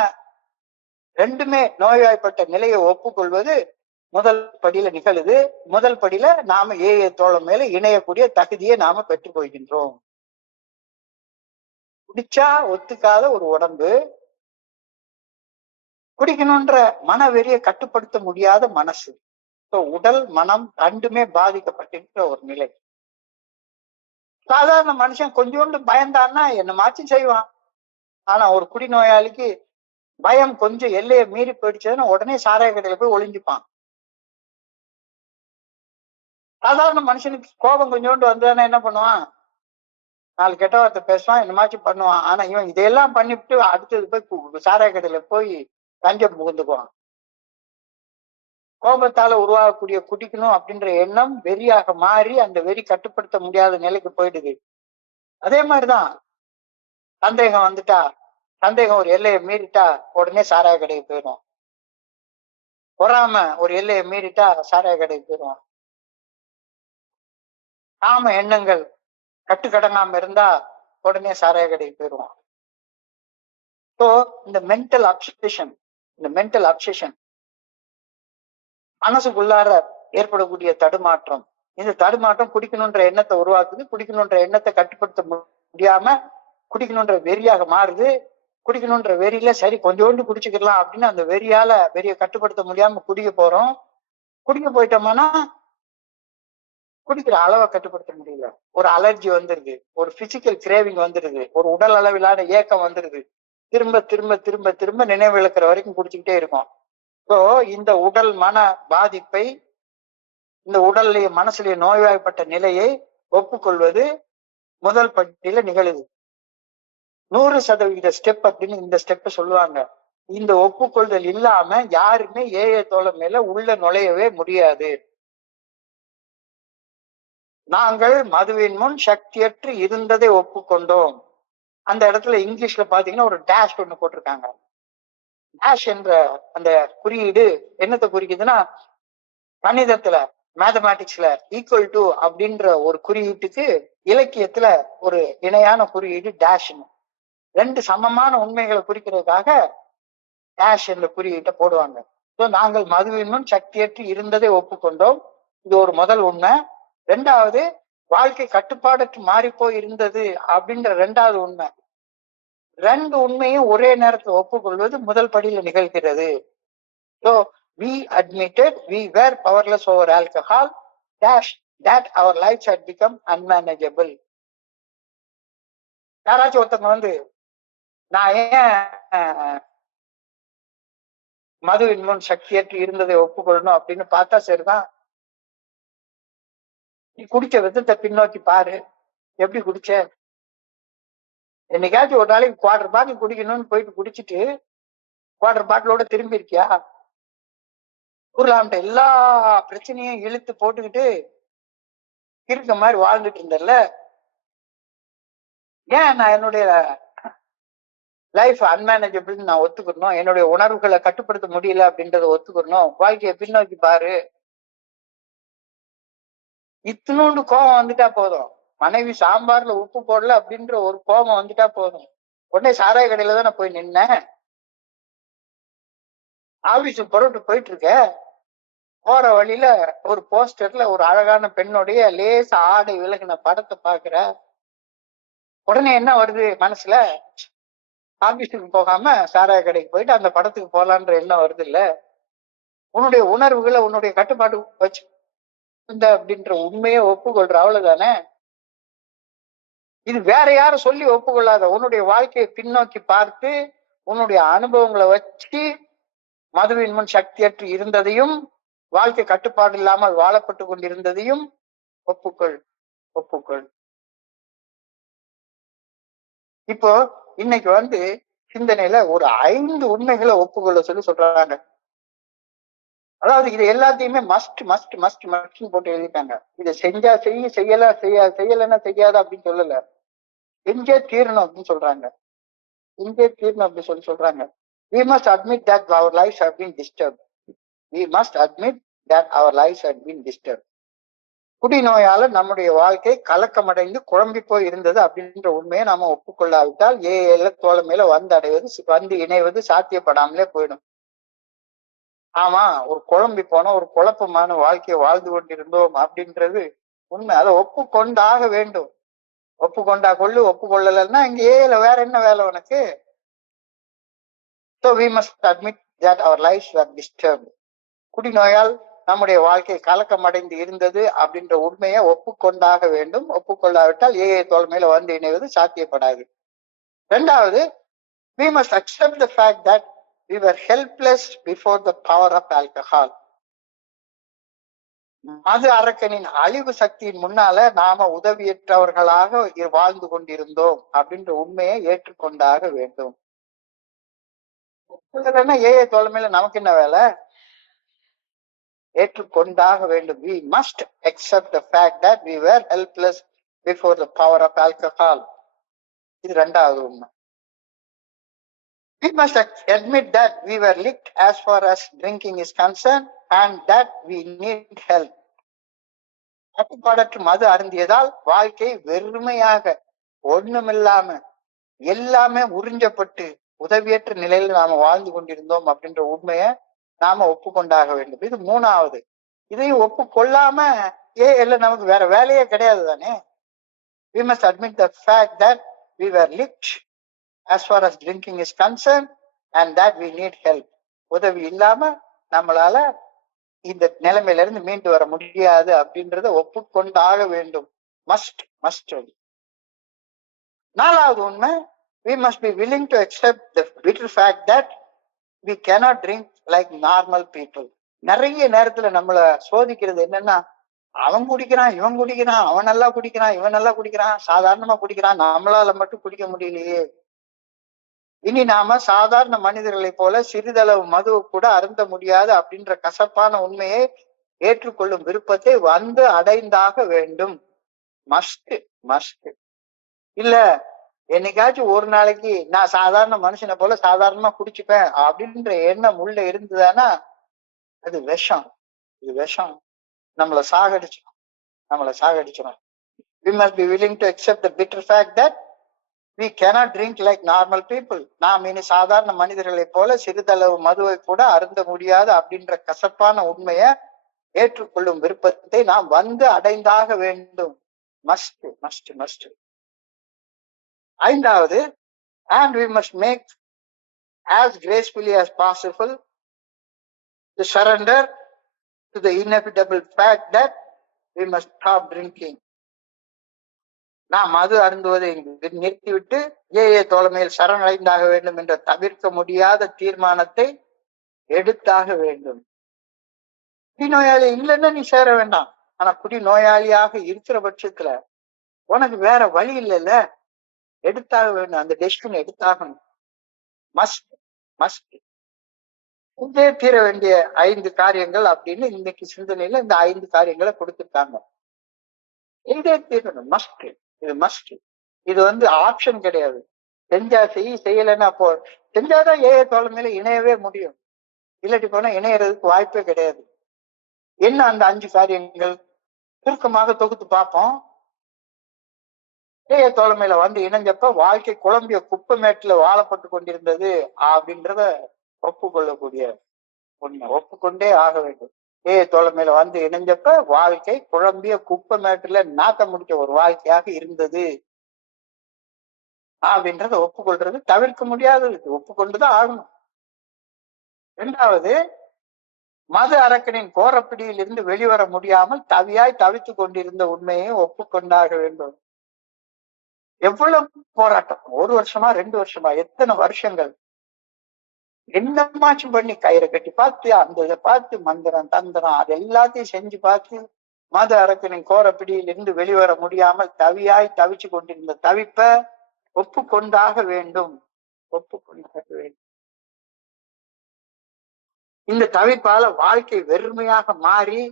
ரெண்டுமே நோய்வாய்ப்பட்ட நிலையை ஒப்புக்கொள்வது முதல் படியில நிகழுது. முதல் படியில நாம தோழம் மேல இணையக்கூடிய தகுதியை நாம பெற்றுக் கொள்கின்றோம். குடிச்சா ஒத்துக்காத ஒரு உடம்பு, குடிக்கணும்ன்ற மன வெறியை கட்டுப்படுத்த முடியாத மனசு, உடல் மனம் ரெண்டுமே பாதிக்கப்பட்டிருக்கிற ஒரு நிலை. சாதாரண மனுஷன் கொஞ்சோண்டு பயந்தான்னா என்ன மாச்சும் செய்வான். ஆனா ஒரு குடிநோயாளிக்கு பயம் கொஞ்சம் எல்லையை மீறி போயிடுச்சுன்னா உடனே சாராய கடையில போய் ஒளிஞ்சுப்பான். சாதாரண மனுஷனுக்கு கோபம் கொஞ்சோண்டு வந்ததுன்னா என்ன பண்ணுவான்? 4 கெட்ட வார்த்தை பேசுவான், என்னமாச்சு பண்ணுவான். ஆனா இவன் இதையெல்லாம் பண்ணிவிட்டு அடுத்தது போய் சாராய கடையில போய் தஞ்சம் புகுந்துக்குவான். கோபத்தால உருவாகக்கூடிய குடிக்கணும் அப்படின்ற எண்ணம் வெறியாக மாறி அந்த வெறி கட்டுப்படுத்த முடியாத நிலைக்கு போயிடுது. அதே மாதிரிதான் சந்தேகம் வந்துட்டா, சந்தேகம் ஒரு எல்லையை மீறிட்டா உடனே சாராய கடைக்கு போயிடும். பொறாம ஒரு எல்லையை மீறிட்டா சாராய கடைக்கு போயிடும். காம எண்ணங்கள் கட்டுக்கடங்காம இருந்தா உடனே சாராய கடைக்கு போயிடுவான். இந்த மென்டல் அப்செஷன் மனசுக்குள்ளார ஏற்படக்கூடிய தடுமாற்றம். இந்த தடுமாற்றம் குடிக்கணுன்ற எண்ணத்தை உருவாக்குது. குடிக்கணுன்ற எண்ணத்தை கட்டுப்படுத்த முடியாம குடிக்கணுன்ற வெறியாக மாறுது. குடிக்கணுன்ற வெறியில சரி கொஞ்சோண்டு குடிச்சுக்கலாம் அப்படின்னு அந்த வெறியை கட்டுப்படுத்த முடியாம குடிக்க போறோம். குடிக்க போயிட்டோம்னா குடிக்கிற அளவை கட்டுப்படுத்த முடியல. ஒரு அலர்ஜி வந்துருது, ஒரு பிசிக்கல் கிரேவிங் வந்துருது, ஒரு உடல் அளவிலான ஏக்கம் வந்துருது. திரும்ப திரும்ப திரும்ப திரும்ப நினைவு இழக்கிற வரைக்கும் குடிச்சுக்கிட்டே இருக்கும். இந்த உடல் மன பாதிப்பை, இந்த உடல்லையே மனசுலயே நோய்வாய்ப்பட்ட நிலையை ஒப்புக்கொள்வது முதல் படியில நிகழுது. 100% ஸ்டெப் அப்படின்னு இந்த ஸ்டெப் சொல்லுவாங்க. இந்த ஒப்புக்கொள்தல் இல்லாம யாருமே தோழம் மேல உள்ள நுழையவே முடியாது. நாங்கள் மதுவின் முன் சக்தியற்று இருந்ததை ஒப்புக்கொண்டோம். அந்த இடத்துல இங்கிலீஷ்ல பாத்தீங்கன்னா ஒரு டேஷ் ஒண்ணு போட்டிருக்காங்க. டேஷ் என்ற அந்த குறியீடு என்னத்தை குறிக்குதுன்னா, கணிதத்துல மேத்தமேட்டிக்ஸ்ல ஈக்குவல் டு அப்படின்ற ஒரு குறியீட்டுக்கு இலக்கியத்துல ஒரு இணையான குறியீடு டேஷ். ரெண்டு சமமான உண்மைகளை குறிக்கிறதுக்காக டேஷ் என்ற குறியீட்டை போடுவாங்க. நாங்கள் மதுவின் முன் சக்தியற்று இருந்ததை ஒப்புக்கொண்டோம். இது ஒரு முதல் உண்மை. ரெண்டாவது, வாழ்க்கை கட்டுப்பாடற்று மாறிப்போய் இருந்தது அப்படின்ற ரெண்டாவது உண்மை. ரெண்டு உண்மையும் ஒரே நேரத்தில் ஒப்புக்கொள்வது முதல் படியில நிகழ்கிறது. So we admitted we were powerless over alcohol, that our lives had become unmanageable. யாராச்சும் ஒருத்தவங்க நான் ஏன் மதுவின் முன் சக்தியற்று இருந்ததை ஒப்புக்கொள்ளணும் அப்படின்னு பார்த்தா சரிதான். நீ குடிச்ச விதத்தை பின்னோக்கி பாரு. எப்படி குடிச்ச? என்னைக்காச்சும் ஒரு நாளைக்கு 1/4 பாட்டில் குடிக்கணும்னு போயிட்டு குடிச்சிட்டு 1/4 பாட்டிலோட திரும்பி இருக்கியா? ஊர்லாம்ட்ட எல்லா பிரச்சனையும் இழுத்து போட்டுக்கிட்டு இருக்க மாதிரி வாழ்ந்துட்டு இருந்தல. ஏன் நான் என்னுடைய லைஃப் அன்மேனேஜபிள் நான் ஒத்துக்கணும், என்னுடைய உணர்வுகளை கட்டுப்படுத்த முடியல அப்படின்றத ஒத்துக்கணும். வாழ்க்கையை பின்னோக்கி பாரு. இத்தினோண்டு கோபம் வந்துட்டா போதும். மனைவி சாம்பார்ல உப்பு போடல அப்படின்ற ஒரு கோபம் வந்துட்டா போதும். உடனே சாராய கடையில தான் நான் போய் நின்னேன். ஆபீஸுக்கு புறப்பட்டு போயிட்டு இருக்க, போற வழியில ஒரு போஸ்டர்ல ஒரு அழகான பெண்ணுடைய லேச ஆடை விலகின படத்தை பாக்குற. உடனே என்ன வருது மனசுல? ஆபீஸுக்கு போகாம சாராய கடைக்கு போயிட்டு அந்த படத்துக்கு போலான்ற எண்ணம் வருது இல்ல? உன்னுடைய உணர்வுகளை உன்னுடைய கட்டுப்பாடு வச்சு அப்படின்ற உண்மையை ஒப்புக்கொள்ற, அவ்வளவுதானே. இது வேற யாரும் சொல்லி ஒப்புக்கொள்ளாத, உன்னுடைய வாழ்க்கையை பின்னோக்கி பார்த்து உன்னுடைய அனுபவங்களை வச்சு மதுவின் முன் சக்தியற்று இருந்ததையும் வாழ்க்கை கட்டுப்பாடு இல்லாமல் வாழப்பட்டு கொண்டிருந்ததையும் ஒப்புக்கொள் ஒப்புக்கொள். இப்போ இன்னைக்கு சிந்தனையில ஒரு 5 உண்மைகளை ஒப்புக்கொள்ள சொல்லி சொல்றாங்க. அதாவது இது எல்லாத்தையுமே மஸ்ட் மஸ்ட் மஸ்ட் மஸ்ட் போட்டு எழுதிட்டாங்க. இதை செஞ்சா செய்யலைன்னா செய்யாத அப்படின்னு சொல்லல, செஞ்சே தீரணும் அப்படின்னு சொல்றாங்க. செஞ்சே தீரணும் அப்படின்னு சொல்றாங்க. We must admit that our lives have been disturbed. We must admit that our lives have been disturbed. குடிநோயால நம்முடைய வாழ்க்கை கலக்கமடைந்து குழம்பி போய் இருந்தது அப்படின்ற உண்மையை நாம ஒப்புக்கொள்ளாவிட்டால் தோலை மேல வந்து இணைவது சாத்தியப்படாமலே போயிடும். ஆமா, ஒரு குழம்பி போன ஒரு குழப்பமான வாழ்க்கையை வாழ்ந்து கொண்டிருந்தோம் அப்படின்றது உண்மை. அதை ஒப்புக்கொண்டாக வேண்டும். ஒப்புக்கொண்டா ஒப்புக்கொள்ளலைன்னா இங்க வேற என்ன வேலை உனக்கு? So we must admit that our lives were disturbed. குடிநோயால் நம்முடைய வாழ்க்கை கலக்கமடைந்து இருந்தது அப்படின்ற உண்மையை ஒப்புக்கொண்டாக வேண்டும். ஒப்புக்கொள்ளாவிட்டால் தோல் மேல வந்து இணைவது சாத்தியப்படாது. 2வது, we must accept the fact that we were helpless before the power of alcohol. மது அரக்கனின் அழிவு சக்தியின் முன்னால நாம உதவியற்றவர்களாக வாழ்ந்து கொண்டிருந்தோம் அப்படின்ற உண்மையை ஏற்றுக்கொண்டாக வேண்டும். தோல் மேல நமக்கு என்ன வேலை? ஏற்றுக்கொண்டாக வேண்டும். We must accept the fact that we were helpless before the power of alcohol. இது 2வது உண்மை. We must admit that we were licked as far as drinking is concerned and that we need help. கட்டுப்பாடற்று மது அருந்தியதால் வாழ்க்கை வெறுமையாக ஒண்ணுமில்லாம எல்லாமே உறிஞ்சப்பட்டு உதவியற்ற நிலையில நாம வாழ்ந்து கொண்டிருந்தோம் அப்படின்ற உண்மையை நாம ஒப்புக்கொண்டாக வேண்டும். இது 3வது. இதையும் ஒப்புக்கொள்ளாம நமக்கு வேற வேலையே கிடையாது தானே. We must admit the fact that we were licked as far as drinking is concerned and that we need help. உதவி இல்லாம நம்மளால இந்த நிலைமையில இருந்து மீண்டு வர முடியாது அப்படின்றத ஒப்புக்கொண்டாக வேண்டும். Must must. 4வது உண்மை, we must be willing to accept the bitter fact that we cannot drink like normal people. நிறைய நேரத்துல நம்மள சோதிக்கிறது என்னன்னா, அவன் குடிக்கிறான், இவன் குடிக்கிறான், அவன் நல்லா குடிக்கிறான், இவன் நல்லா குடிக்கிறான், சாதாரணமா குடிக்கிறான், நம்மளால மட்டும் குடிக்க முடியலையே. இனி நாம சாதாரண மனிதர்களை போல சிறிதளவு மதுவை கூட அருந்த முடியாது அப்படின்ற கசப்பான உண்மையை ஏற்றுக்கொள்ளும் விருப்பத்தை வந்து அடைந்தாக வேண்டும். Must must. இல்ல என்னைக்காச்சும் ஒரு நாளைக்கு நான் சாதாரண மனுஷனை போல சாதாரணமா குடிச்சுப்பேன் அப்படின்ற எண்ணம் உள்ள இருந்ததுன்னா அது விஷம். இது விஷம். நம்மளை சாகடிச்சிடும். We must be willing to accept the bitter fact that we cannot drink like normal people. நாம் இனி சாதாரண மனிதர்களை போல சிறிதளவு மதுவை கூட அருந்த முடியாது அப்படின்ற கசப்பான உண்மையை ஏற்றுக்கொள்ளும் விருப்பத்தை நாம் வந்து அடைந்தாக வேண்டும். Must must must. 5வது, and we must make as gracefully as possible to surrender to the inevitable fact that we must stop drinking. நாம் மது அருந்துவதை நிறுத்திவிட்டு தோழமையில் சரணடைந்தாக வேண்டும் என்ற தவிர்க்க முடியாத தீர்மானத்தை எடுத்தாக வேண்டும். குடிநோயாளி இல்லைன்னா நீ சேர வேண்டாம். ஆனா குடிநோயாளியாக இருக்கிற பட்சத்துல உனக்கு வேற வழி இல்லைல்ல, எடுத்தாக வேண்டும். அந்த டெசிஷன் எடுத்தாகணும். Must must. தீர வேண்டிய 5 காரியங்கள் அப்படின்னு இன்னைக்கு சிந்தனையில இந்த 5 காரியங்களை கொடுத்துருக்காங்க. இதே தீரணும். மஸ்ட். இது மஸ்ட். இது ஆப்ஷன் கிடையாது. செஞ்சா செய்யலைன்னா செஞ்சாதான் தோழமையில இணையவே முடியும். இல்லாட்டி போனா இணையறதுக்கு வாய்ப்பே கிடையாது. என்ன அந்த 5 காரியங்கள் சுருக்கமாக தொகுத்து பார்ப்போம். தோழமையில இணைஞ்சப்ப வாழ்க்கை குழம்பிய குப்பை மேட்டுல வாழப்பட்டு கொண்டிருந்தது அப்படின்றத ஒப்புக்கொள்ளக்கூடிய உண்மை. ஒப்புக்கொண்டே ஆக வேண்டும். தோழமையில இணைஞ்சப்ப வாழ்க்கை குழம்பிய குப்பை மேட்டுல நாத்த முடிச்ச ஒரு வாழ்க்கையாக இருந்தது அப்படின்றத ஒப்புக்கொள்றது தவிர்க்க முடியாதது. ஒப்புக்கொண்டுதான் ஆகணும். 2வது, மது அரக்கனின் கோரப்பிடியில் இருந்து வெளிவர முடியாமல் தவியாய் தவித்துக் கொண்டிருந்த உண்மையை ஒப்புக்கொண்டாக வேண்டும். எவ்வளவு போராட்டம்! 1 வருஷமா 2 வருஷமா எத்தனை வருஷங்கள் என்னமாச்சும் பண்ணி கயிறை கட்டி பார்த்து அந்த இதை பார்த்து மந்திரம் தந்திரம் அது எல்லாத்தையும் செஞ்சு பார்த்து மது அரக்கனின் கோரப்பிடியில் இருந்து வெளிவர முடியாமல் தவியாய் தவிச்சு கொண்டிருந்த தவிப்ப ஒப்புக்கொண்டாக வேண்டும். ஒப்புக்கொண்டாக வேண்டும். இந்த தவிப்பால வாழ்க்கை வெறுமையாக மாறி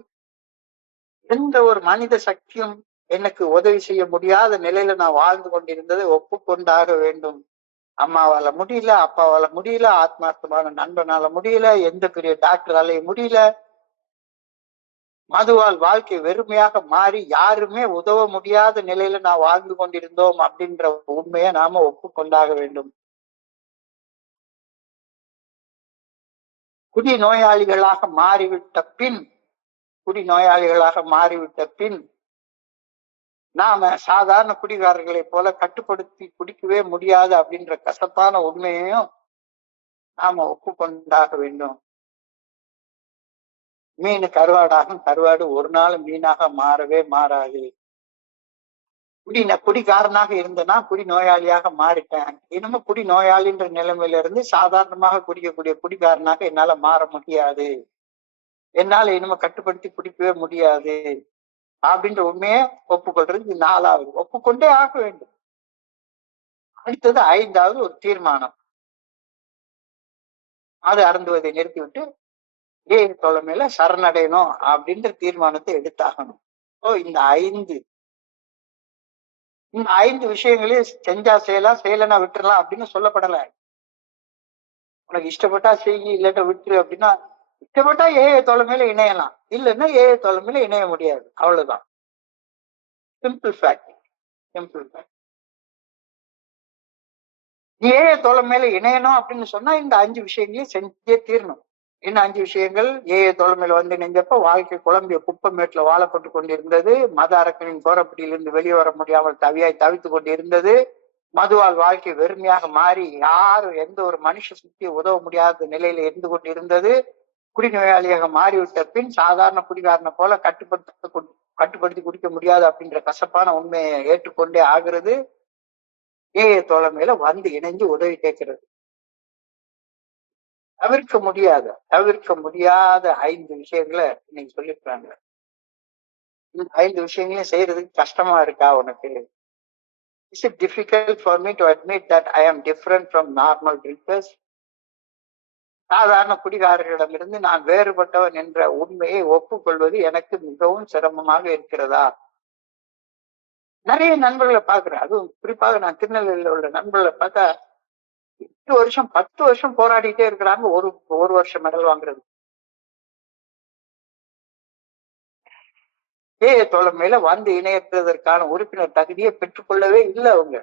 எந்த ஒரு மனித சக்தியும் எனக்கு உதவி செய்ய முடியாத நிலையில நான் வாழ்ந்து கொண்டிருந்ததை ஒப்புக்கொண்டாக வேண்டும். அம்மாவால முடியல, அப்பாவால முடியல, ஆத்மார்த்தமான நண்பனால முடியல, எந்த பெரிய டாக்டராலையும் முடியல. மதுவால் வாழ்க்கை வெறுமையாக மாறி யாருமே உதவ முடியாத நிலையில நான் வாழ்ந்து கொண்டிருந்தோம் அப்படின்ற உண்மையை நாம ஒப்புக்கொண்டாக வேண்டும். குடி நோயாளிகளாக மாறிவிட்ட பின் நாம சாதாரண குடிகாரர்களை போல கட்டுப்படுத்தி குடிக்கவே முடியாது அப்படின்ற கசப்பான உண்மையையும் நாம ஒப்புக்கொண்டாக வேண்டும். மீன் கருவாடாகும், கருவாடு ஒரு நாள் மீனாக மாறவே மாறாது. குடிகாரனாக இருந்தனா குடி நோயாளியாக மாறிட்டேன். இன்னமும் குடி நோயாளின்ற நிலைமையில இருந்து சாதாரணமாக குடிக்கக்கூடிய குடிகாரனாக என்னால மாற முடியாது. என்னால இனிமே கட்டுப்படுத்தி குடிக்கவே முடியாது அப்படின்ற உண்மையை ஒப்புக்கொள்றது. இது 4வது. ஒப்புக்கொண்டே ஆக வேண்டும். அடுத்தது 5வது ஒரு தீர்மானம். அது அருந்துவதை நிறுத்திவிட்டு தோழமையில சரணடையணும் அப்படின்ற தீர்மானத்தை எடுத்தாகணும். இந்த 5 விஷயங்களையும் செஞ்சா செய்யலாம், செய்யலன்னா விட்டுறலாம் அப்படின்னு சொல்லப்படல. உனக்கு இஷ்டப்பட்டா செய், இல்லாட்ட விட்டுரு அப்படின்னா, இஷ்டப்பட்டா தோழமையில இணையலாம், இல்லைன்னா தோழமையில இணைய முடியாது. அவ்வளவுதான். Simple fact. நீ தோழமையில இணையணும் அப்படின்னு சொன்னா இந்த 5 விஷயங்களையும் செஞ்சே தீரணும். என்ன 5 விஷயங்கள்? தோழமையில வந்து இணைஞ்சப்ப வாழ்க்கை குழம்பிய குப்பமேட்டுல வாழப்பட்டு கொண்டிருந்தது. மத அரக்கனின் கோரப்பிடியிலிருந்து வெளியே வர முடியாமல் தவியாய் தவித்துக் கொண்டிருந்தது. மதுவால் வாழ்க்கை வெறுமையாக மாறி யாரும் எந்த ஒரு மனுஷ சுத்தியை உதவ முடியாத நிலையில இருந்து கொண்டிருந்தது. குடிநோயாளியாக மாறிவிட்ட பின் சாதாரண குடிகாரனை போல கட்டுப்படுத்தி குடிக்க முடியாது அப்படின்ற கசப்பான உண்மையை ஏற்றுக்கொண்டே ஆகிறது. தோழமையில வந்து இணைஞ்சு உதவி கேட்கிறது. தவிர்க்க முடியாத 5 விஷயங்களை நீங்க சொல்லிருக்காங்க. இந்த 5 விஷயங்களையும் செய்யறதுக்கு கஷ்டமா இருக்கா உனக்கு? Is it difficult for me to admit that I am different from normal drinkers? சாதாரண குடிகாரர்களிடமிருந்து நான் வேறுபட்டவன் என்ற உண்மையை ஒப்புக்கொள்வது எனக்கு மிகவும் சிரமமாக இருக்கிறதா? நிறைய நண்பர்களை பாக்குறேன். அதுவும் குறிப்பாக நான் திருநெல்வேலியில உள்ள நண்பர்களை பார்த்தா 8 வருஷம் 10 வருஷம் போராடிட்டே இருக்கிறாங்க ஒரு வருஷம் மெடல் வாங்குறது. தோழமையில வந்து இணையற்றதற்கான உறுப்பினர் தகுதியை பெற்றுக்கொள்ளவே இல்லை அவங்க.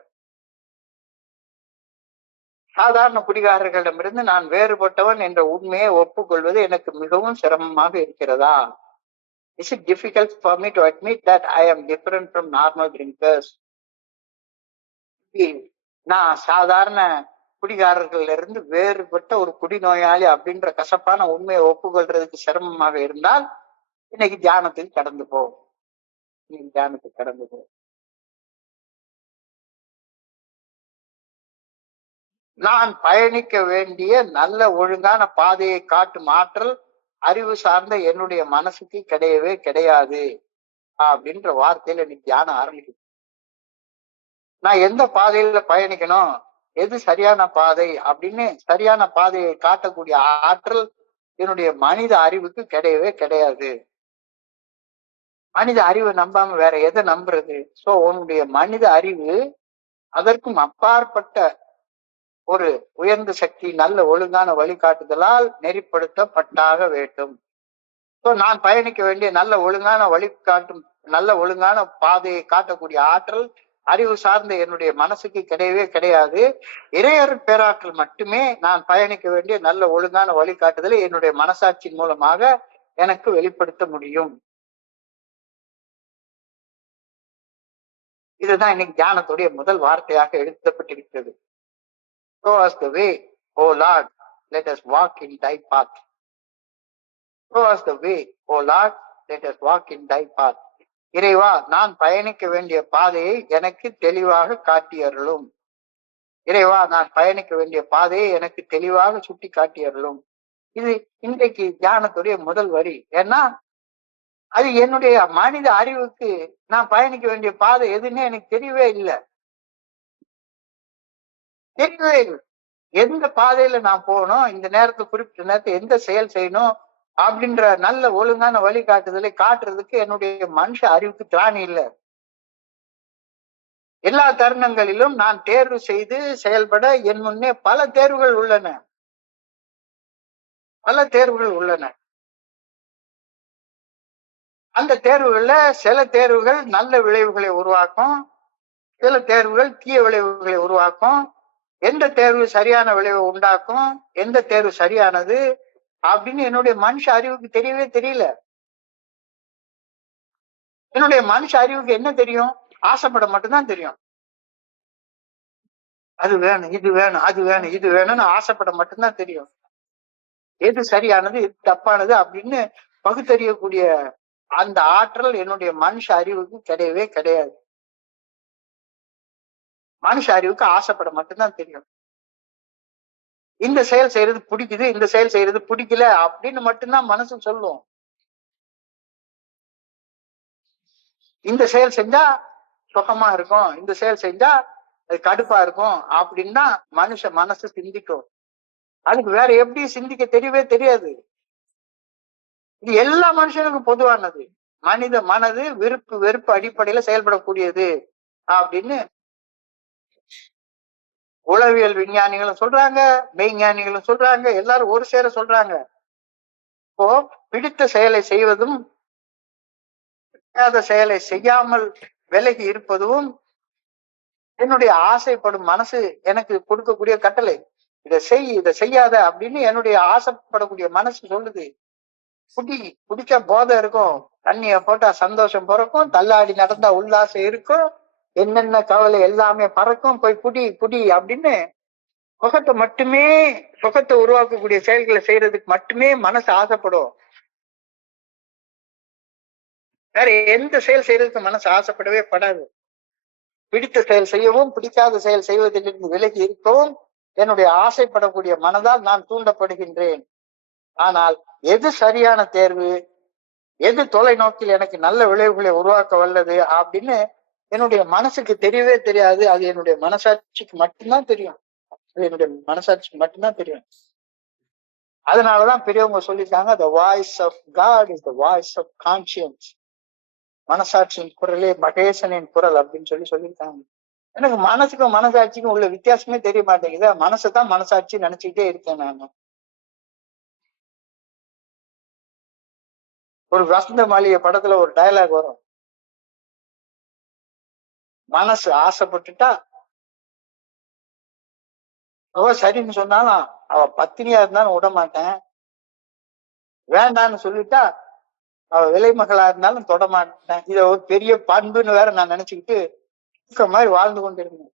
சாதாரண குடிகாரர்களிடமிருந்து நான் வேறுபட்டவன் என்ற உண்மையை ஒப்புக்கொள்வது எனக்கு மிகவும் சிரமமாக இருக்கிறதா? Is it difficult for me to admit that I am different from normal drinkers? நான் சாதாரண குடிகாரர்கள்ல இருந்து வேறுபட்ட ஒரு குடிநோயாளி அப்படின்ற கசப்பான உண்மையை ஒப்புக்கொள்றதுக்கு சிரமமாக இருந்தால் இன்னைக்கு தியானத்துக்கு கடந்து போ. நான் பயணிக்க வேண்டிய நல்ல ஒழுங்கான பாதையை காட்டும் ஆற்றல் அறிவு சார்ந்த என்னுடைய மனசுக்கு கிடையவே கிடையாது அப்படின்ற வார்த்தையில நீ தியானம் ஆரம்பிக்கும். நான் எந்த பாதையில பயணிக்கணும், எது சரியான பாதை அப்படின்னு சரியான பாதையை காட்டக்கூடிய ஆற்றல் என்னுடைய மனித அறிவுக்கு கிடையவே கிடையாது. மனித அறிவை நம்பாம வேற எதை நம்புறது? சோ உன்னுடைய மனித அறிவு அதற்கும் அப்பாற்பட்ட ஒரு உயர்ந்த சக்தி நல்ல ஒழுங்கான வழிகாட்டுதலால் நெறிப்படுத்தப்பட்டாக வேண்டும். சோ நான் பயணிக்க வேண்டிய நல்ல ஒழுங்கான பாதையை காட்டக்கூடிய ஆற்றல் அறிவு சார்ந்த என்னுடைய மனசுக்கு கிடையவே கிடையாது. இறையருள் பேராற்றல் மட்டுமே நான் பயணிக்க வேண்டிய நல்ல ஒழுங்கான வழிகாட்டுதலை என்னுடைய மனசாட்சியின் மூலமாக எனக்கு வெளிப்படுத்த முடியும். இதுதான் இன்னைக்கு தியானத்துடைய முதல் வார்த்தையாக எழுதப்பட்டிருக்கிறது. Show us the way, O Lord, let us walk in thy path. Show us the way, O Lord, let us walk in thy path. இறைவா, நான் பயணிக்க வேண்டிய பாதையை எனக்கு தெளிவாக காட்டியருளும். இறைவா, நான் பயணிக்க வேண்டிய பாதையை எனக்கு தெளிவாக சுட்டி காட்டியருளும். இது இன்றைக்கு தியானத்துடைய முதல் வரி. ஏன்னா அது என்னுடைய மனித அறிவுக்கு நான் பயணிக்க வேண்டிய பாதை எதுன்னு எனக்கு தெரியவே இல்லை. எந்த பாதையில நான் போகணும், இந்த நேரத்துக்கு குறிப்பிட்ட நேரத்தை எந்த செயல் செய்யணும் அப்படின்ற நல்ல ஒழுங்கான வழிகாட்டுதலை காட்டுறதுக்கு என்னுடைய மனுஷ அறிவுக்கு திராணி இல்லை. எல்லா தருணங்களிலும் நான் தேர்வு செய்து செயல்பட என் முன்னே பல தேர்வுகள் உள்ளன. அந்த தேர்வுகள்ல சில தேர்வுகள் நல்ல விளைவுகளை உருவாக்கும், சில தேர்வுகள் தீய விளைவுகளை உருவாக்கும். எந்த தேர்வு சரியான விளைவை உண்டாக்கும், எந்த தேர்வு சரியானது அப்படின்னு என்னுடைய மனுஷ அறிவுக்கு தெரியவே தெரியல. என்னுடைய மனுஷ அறிவுக்கு என்ன தெரியும்? ஆசைப்பட மட்டும்தான் தெரியும். அது வேணும், இது வேணும், அது வேணும், இது வேணும்னு ஆசைப்பட மட்டும்தான் தெரியும். எது சரியானது, எது தப்பானது அப்படின்னு பகுத்தறியக்கூடிய அந்த ஆற்றல் என்னுடைய மனுஷ அறிவுக்கு கிடையவே கிடையாது. மனுஷ அறிவுக்கு ஆசைப்பட மட்டும்தான் தெரியும். இந்த செயல் செய்யறது பிடிக்குது, இந்த செயல் செய்யறது பிடிக்கல அப்படின்னு மட்டும்தான் மனசு சொல்லும். இந்த செயல் செஞ்சா சுகமா இருக்கும், இந்த செயல் செஞ்சா அது கடுப்பா இருக்கும் அப்படின்னா மனசு சிந்திக்கும். அதுக்கு வேற எப்படி சிந்திக்க தெரியவே தெரியாது. இது எல்லா மனுஷனுக்கும் பொதுவானது. மனித மனது விருப்பு வெறுப்பு அடிப்படையில செயல்படக்கூடியது அப்படின்னு உளவியல் விஞ்ஞானிகளும் சொல்றாங்க, மெய்ஞானிகளும் சொல்றாங்க, எல்லாரும் ஒரு சேர சொல்றாங்க. இப்போ பிடித்த செயலை செய்வதும் செயலை செய்யாமல் விலகி இருப்பதும் என்னுடைய ஆசைப்படும் மனசு எனக்கு கொடுக்கக்கூடிய கட்டளை. இதை செய், இதை செய்யாத அப்படின்னு என்னுடைய ஆசைப்படக்கூடிய மனசு சொல்லுது. குடிச்சா போதை இருக்கும், தண்ணிய போட்டா சந்தோஷம் பிறக்கும், தள்ளாடி நடந்தா உல்லாசம் இருக்கும், என்னென்ன கவலை எல்லாமே பறக்கும், போய் குடி அப்படின்னு சுகத்தை உருவாக்கக்கூடிய செயல்களை செய்யறதுக்கு மட்டுமே மனசு ஆசைப்படும். வேற எந்த செயல் செய்யறதுக்கு மனசு ஆசைப்படவே படாது. பிடித்த செயல் செய்யவும் பிடிக்காத செயல் செய்வதிலிருந்து விலகி இருக்கவும் என்னுடைய ஆசைப்படக்கூடிய மனதால் நான் தூண்டப்படுகின்றேன். ஆனால் எது சரியான தேர்வு, எது தொலைநோக்கில் எனக்கு நல்ல விளைவுகளை உருவாக்க வல்லது அப்படின்னு என்னுடைய மனசுக்கு தெரியவே தெரியாது. அது என்னுடைய மனசாட்சிக்கு மட்டும்தான் தெரியும். அதனாலதான் பெரியவங்க சொல்லிட்டாங்க, the voice of God is the voice of conscience. மனசாட்சியின் குரலே மகேசனின் குரல் அப்படின்னு சொல்லியிருக்காங்க. எனக்கு மனசுக்கும் மனசாட்சிக்கும் உள்ள வித்தியாசமே தெரிய மாட்டேங்குது. மனசுதான் மனசாட்சி நினைச்சுக்கிட்டே இருக்கேன் நான். ஒரு வசந்த மாளிகை படத்துல ஒரு டயலாக் வரும், மனசு ஆசைப்பட்டுட்டா அவ சரின்னு சொன்னாலும் அவ பத்தினியா இருந்தாலும் விட மாட்டேன், வேண்டான்னு சொல்லிட்டா அவ விலை மகளா இருந்தாலும் தொட மாட்டேன். இத ஒரு பெரிய பண்புன்னு வேற நான் நினைச்சுக்கிட்டு மாதிரி வாழ்ந்து கொண்டிருந்தேன்.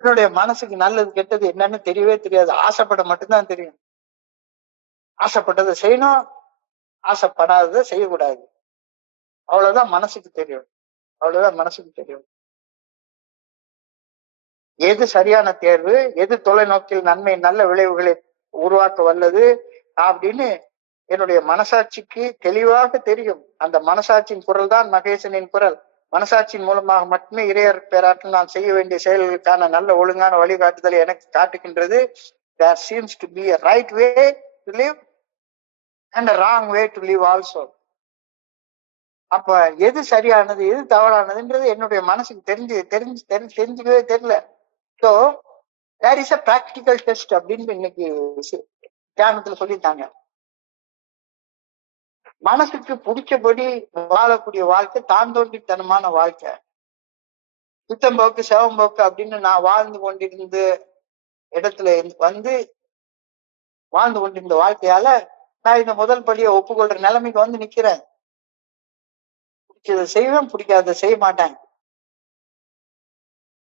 என்னுடைய மனசுக்கு நல்லது கெட்டது என்னன்னு தெரியவே தெரியாது. ஆசைப்பட மட்டும்தான் தெரியும். ஆசைப்பட்டதை செய்யணும், ஆசைப்படாததை செய்யக்கூடாது. அவ்வளவுதான் மனசுக்கு தெரியும். எது சரியான தேர்வு, எது தொலைநோக்கில் நன்மை நல்ல விளைவுகளை உருவாக்க வல்லது அப்படின்னு என்னுடைய மனசாட்சிக்கு தெளிவாக தெரியும். அந்த மனசாட்சியின் குரல் தான் மகேசனின் குரல். மனசாட்சியின் மூலமாக மட்டுமே இறையர் பேராற்றல் நான் செய்ய வேண்டிய செயல்களுக்கான நல்ல ஒழுங்கான வழிகாட்டுதலை எனக்கு காட்டுகின்றது. There seems to be a right way to live and a wrong way to live also. அப்ப எது சரியானது எது தவறானதுன்றது என்னுடைய மனசுக்கு தெரிஞ்சுக்கவே தெரியல. So there is a practical test அப்படின்னு இன்னைக்கு தியானத்துல சொல்லிட்டாங்க. மனசுக்கு பிடிச்சபடி வாழக்கூடிய வாழ்க்கை தான் தோன்றித்தனமான வாழ்க்கை. சுத்தம்போக்கு செவம்போக்கு அப்படின்னு நான் வாழ்ந்து கொண்டிருந்த இடத்துல வாழ்ந்து கொண்டிருந்த வாழ்க்கையால நான் இந்த முதல் படியை ஒப்புக்கொள்ற நிலைமைக்கு வந்து நிக்கிறேன். பிடிச்சதை செய்வேன், பிடிக்காத செய்ய மாட்டேன்.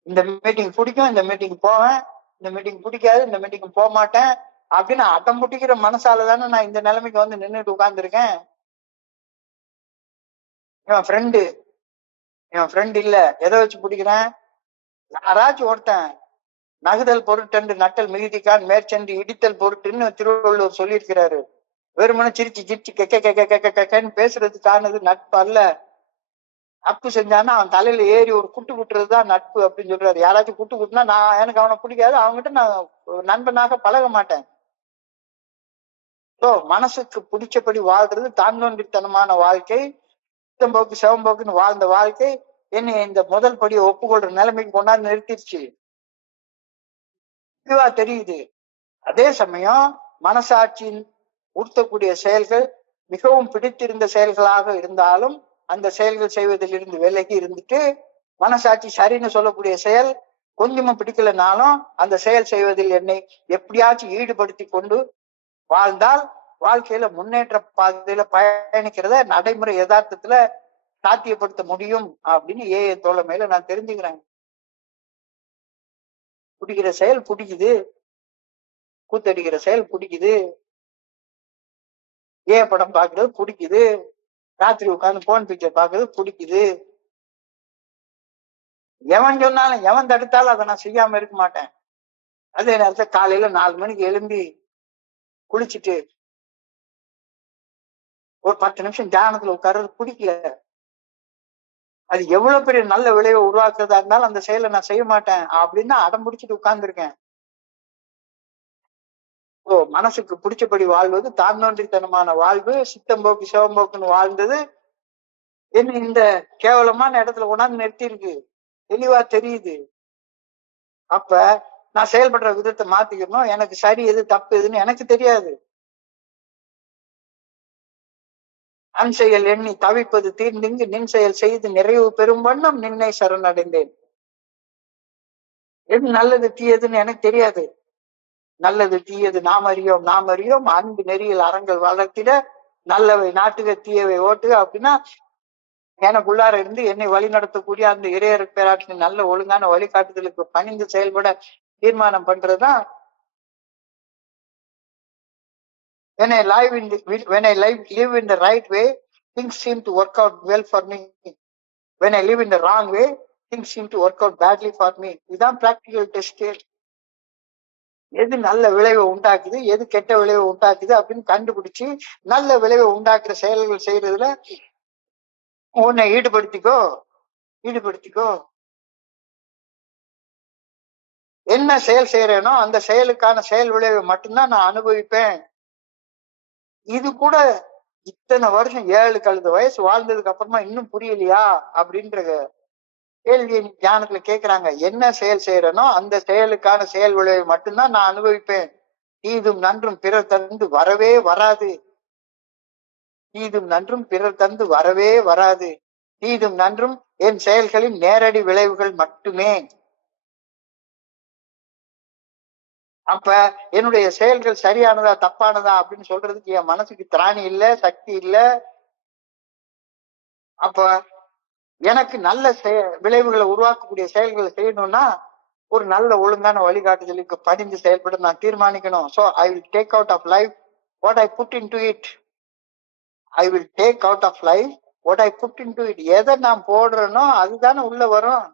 இந்த மீட்டிங் பிடிக்கும், இந்த மீட்டிங் போவேன், இந்த மீட்டிங் பிடிக்காது, இந்த மீட்டிங் போக மாட்டேன் அப்படின்னு அடம் பிடிக்கிற மனசால தானே நான் இந்த நிலைமைக்கு வந்து நின்றுட்டு உட்கார்ந்துருக்கேன். என் ஃப்ரெண்டு இல்ல, எதை வச்சு பிடிக்கிறேன்? யாராச்சும் ஒருத்தன் நகுதல் பொருட்டென்று நட்டல் மிகுதிக்கான் மேற்சென்று இடித்தல் பொருட்டுன்னு திருவள்ளுவர் சொல்லியிருக்கிறாரு. வெறுமனே சிரிச்சு சிரிச்சு கெக்கன்னு பேசுறதுக்கானது நட்பு அல்ல. நட்பு செஞ்சான்னா அவன் தலையில ஏறி ஒரு குட்டு குட்டுறதுதான் நட்பு அப்படின்னு சொல்றாரு. யாராச்சும் குட்டு குட்டுனா எனக்கு அவனை பிடிக்காது, அவங்ககிட்ட நான் நண்பனாக பழக மாட்டேன். மனசுக்கு பிடிச்சபடி வாழ்றது தாந்தோன்றித்தனமான வாழ்க்கை, சித்தம்போக்கு சிவம்போக்குன்னு வாழ்ந்த வாழ்க்கை என்னை இந்த முதல் படியை ஒப்புக்கொள்ற நிலைமைக்கு கொண்டாந்து நிறுத்திடுச்சு. இதுவா தெரியுது. அதே சமயம் மனசாட்சியின் உறுத்தக்கூடிய செயல்கள் மிகவும் பிடித்திருந்த செயல்களாக இருந்தாலும் அந்த செயல்கள் செய்வதில் இருந்து விலகி இருந்துட்டு, மனசாட்சி சரின்னு சொல்லக்கூடிய செயல் கொஞ்சமும் பிடிக்கலனாலும் அந்த செயல் செய்வதில் என்னை எப்படியாச்சும் ஈடுபடுத்தி கொண்டு வாழ்ந்தால் வாழ்க்கையில முன்னேற்ற பாதையில பயணிக்கிறத நடைமுறை யதார்த்தத்துல சாத்தியப்படுத்த முடியும் அப்படின்னு தோழமையில நான் தெரிஞ்சுக்கிறேன். பிடிக்கிற செயல் பிடிக்குது, கூத்தடிக்கிற செயல் பிடிக்குது, படம் பாக்குறது பிடிக்குது, ராத்திரி உட்கார்ந்து போன் பிக்சர் பாக்குறது பிடிக்குது. எவன் சொன்னாலும் எவன் தடுத்தாலும் அதை நான் செய்யாம இருக்க மாட்டேன். அதே நேரத்துல காலையில 4 மணிக்கு எழும்பி குளிச்சுட்டு ஒரு 10 நிமிஷம் தியானத்துல உட்கார்றது பிடிக்கல. அது எவ்வளவு பெரிய நல்ல விளைவை உருவாக்குறதா இருந்தாலும் அந்த செயலை நான் செய்ய மாட்டேன் அப்படின்னு அடம் பிடிச்சிட்டு உட்கார்ந்துருக்கேன். மனசுக்கு பிடிச்சபடி வாழ்வது தாந்தோன்றித்தனமான வாழ்வு, சித்தம்போக்கு சிவம்போக்குன்னு வாழ்ந்தது என்ன இந்த கேவலமான இடத்துல கொண்டாந்து நிறுத்தி இருக்கு. தெளிவா தெரியுது. அப்ப நான் செயல்படுற விதத்தை மாத்திக்கணும். எனக்கு சரி எது தப்பு எதுன்னு எனக்கு தெரியாது. அன் செயல் எண்ணி தவிப்பது தீர்ந்திங்கு நின் செயல் செய்து நிறைவு பெறும் வண்ணம் நின்னை சரணடைந்தேன். எது நல்லது தீயதுன்னு எனக்கு தெரியாது. நல்லது தீயது நாம் அறியோம் அன்பு நெறியில் அறங்கள் வளர்த்திட நல்லவை நாட்டுக தீயவை ஓட்டுக அப்படின்னா எனக்குள்ளார இருந்து என்னை வழி நடத்தக்கூடிய அந்த இறையர் பேராற்றின் நல்ல ஒழுங்கான வழிகாட்டுதலுக்கு பணிந்து செயல்பட தீர்மானம் பண்றதுதான். When I live in the right way, things seem to work out well for me. When I live in the wrong way, things seem to work out badly for me. இதுதான் பிராக்டிகல் டெஸ்ட். எது நல்ல விளைவை உண்டாக்குது, எது கெட்ட விளைவை உண்டாக்குது அப்படின்னு கண்டுபிடிச்சு நல்ல விளைவை உண்டாக்குற செயல்கள் செய்யறதுல உன்னை ஈடுபடுத்திக்கோ. என்ன செயல் செய்யறேனோ அந்த செயலுக்கான செயல் விளைவை மட்டும்தான் நான் அனுபவிப்பேன். இது கூட இத்தனை வருஷம் 7 வயசு வாழ்ந்ததுக்கு அப்புறமா இன்னும் புரியலையா அப்படின்ற கேள்வியை தியானத்துல கேட்கிறாங்க. என்ன செயல் செய்யறனோ அந்த செயலுக்கான செயல் விளைவை மட்டும்தான் நான் அனுபவிப்பேன். தீதும் நன்றும் பிறர் தந்து வரவே வராது. தீதும் நன்றும் பிறர் தந்து வரவே வராது. தீதும் நன்றும் என் செயல்களின் நேரடி விளைவுகள் மட்டுமே. அப்ப என்னுடைய செயல்கள் சரியானதா தப்பானதா அப்படின்னு சொல்றதுக்கு என் மனசுக்கு திராணி இல்ல, சக்தி இல்ல. அப்ப எனக்கு நல்ல விளைவுகளை உருவாக்கக்கூடிய செயல்களை செய்யணும்னா ஒரு நல்ல ஒழுங்கான வழிகாட்டுதலுக்கு பணிந்து செயல்பட நான் தீர்மானிக்கணும். So I will take out of life what I put into it. I will take out of life what I put into it. எதை நான் போடுறேனோ அதுதானே உள்ள வரும்.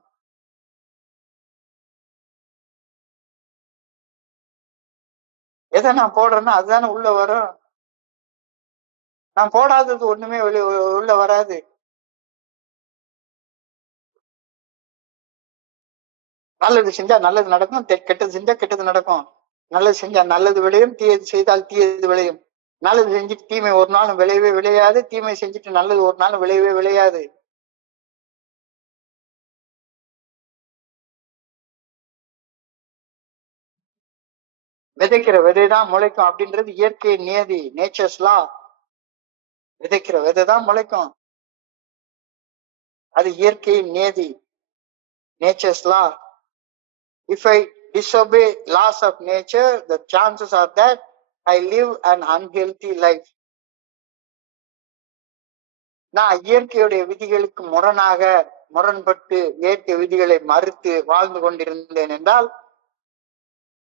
எதை நான் போடுறேனோ அதுதானே உள்ள வரும். நான் போடாதது ஒண்ணுமே உள்ள வராது. நல்லது செஞ்சா நல்லது நடக்கும், கெட்டது செஞ்சா கெட்டது நடக்கும். நல்லது செஞ்சா நல்லது விளையும், தீயது செய்தால் தீயது விளையும். நல்லது செஞ்சுட்டு தீமை ஒரு நாளும் விளையவே விளையாது, தீமை செஞ்சுட்டு நல்லது ஒரு நாளும் விளையவே விளையாது. விதைக்கிற விதைதான் முளைக்கும் அப்படின்றது இயற்கையின் நியதி, நேச்சர்ஸ் லா. விதைக்கிற விதைதான் முளைக்கும், அது இயற்கையின் நியதி, nature's law. If I disobey laws of nature, the chances are that I live an unhealthy life. நான் இயற்கையுடைய விதிகளுக்கு முரண்பட்டு இயற்கை விதிகளை மறுத்து வாழ்ந்து கொண்டிருந்தேன் என்றால்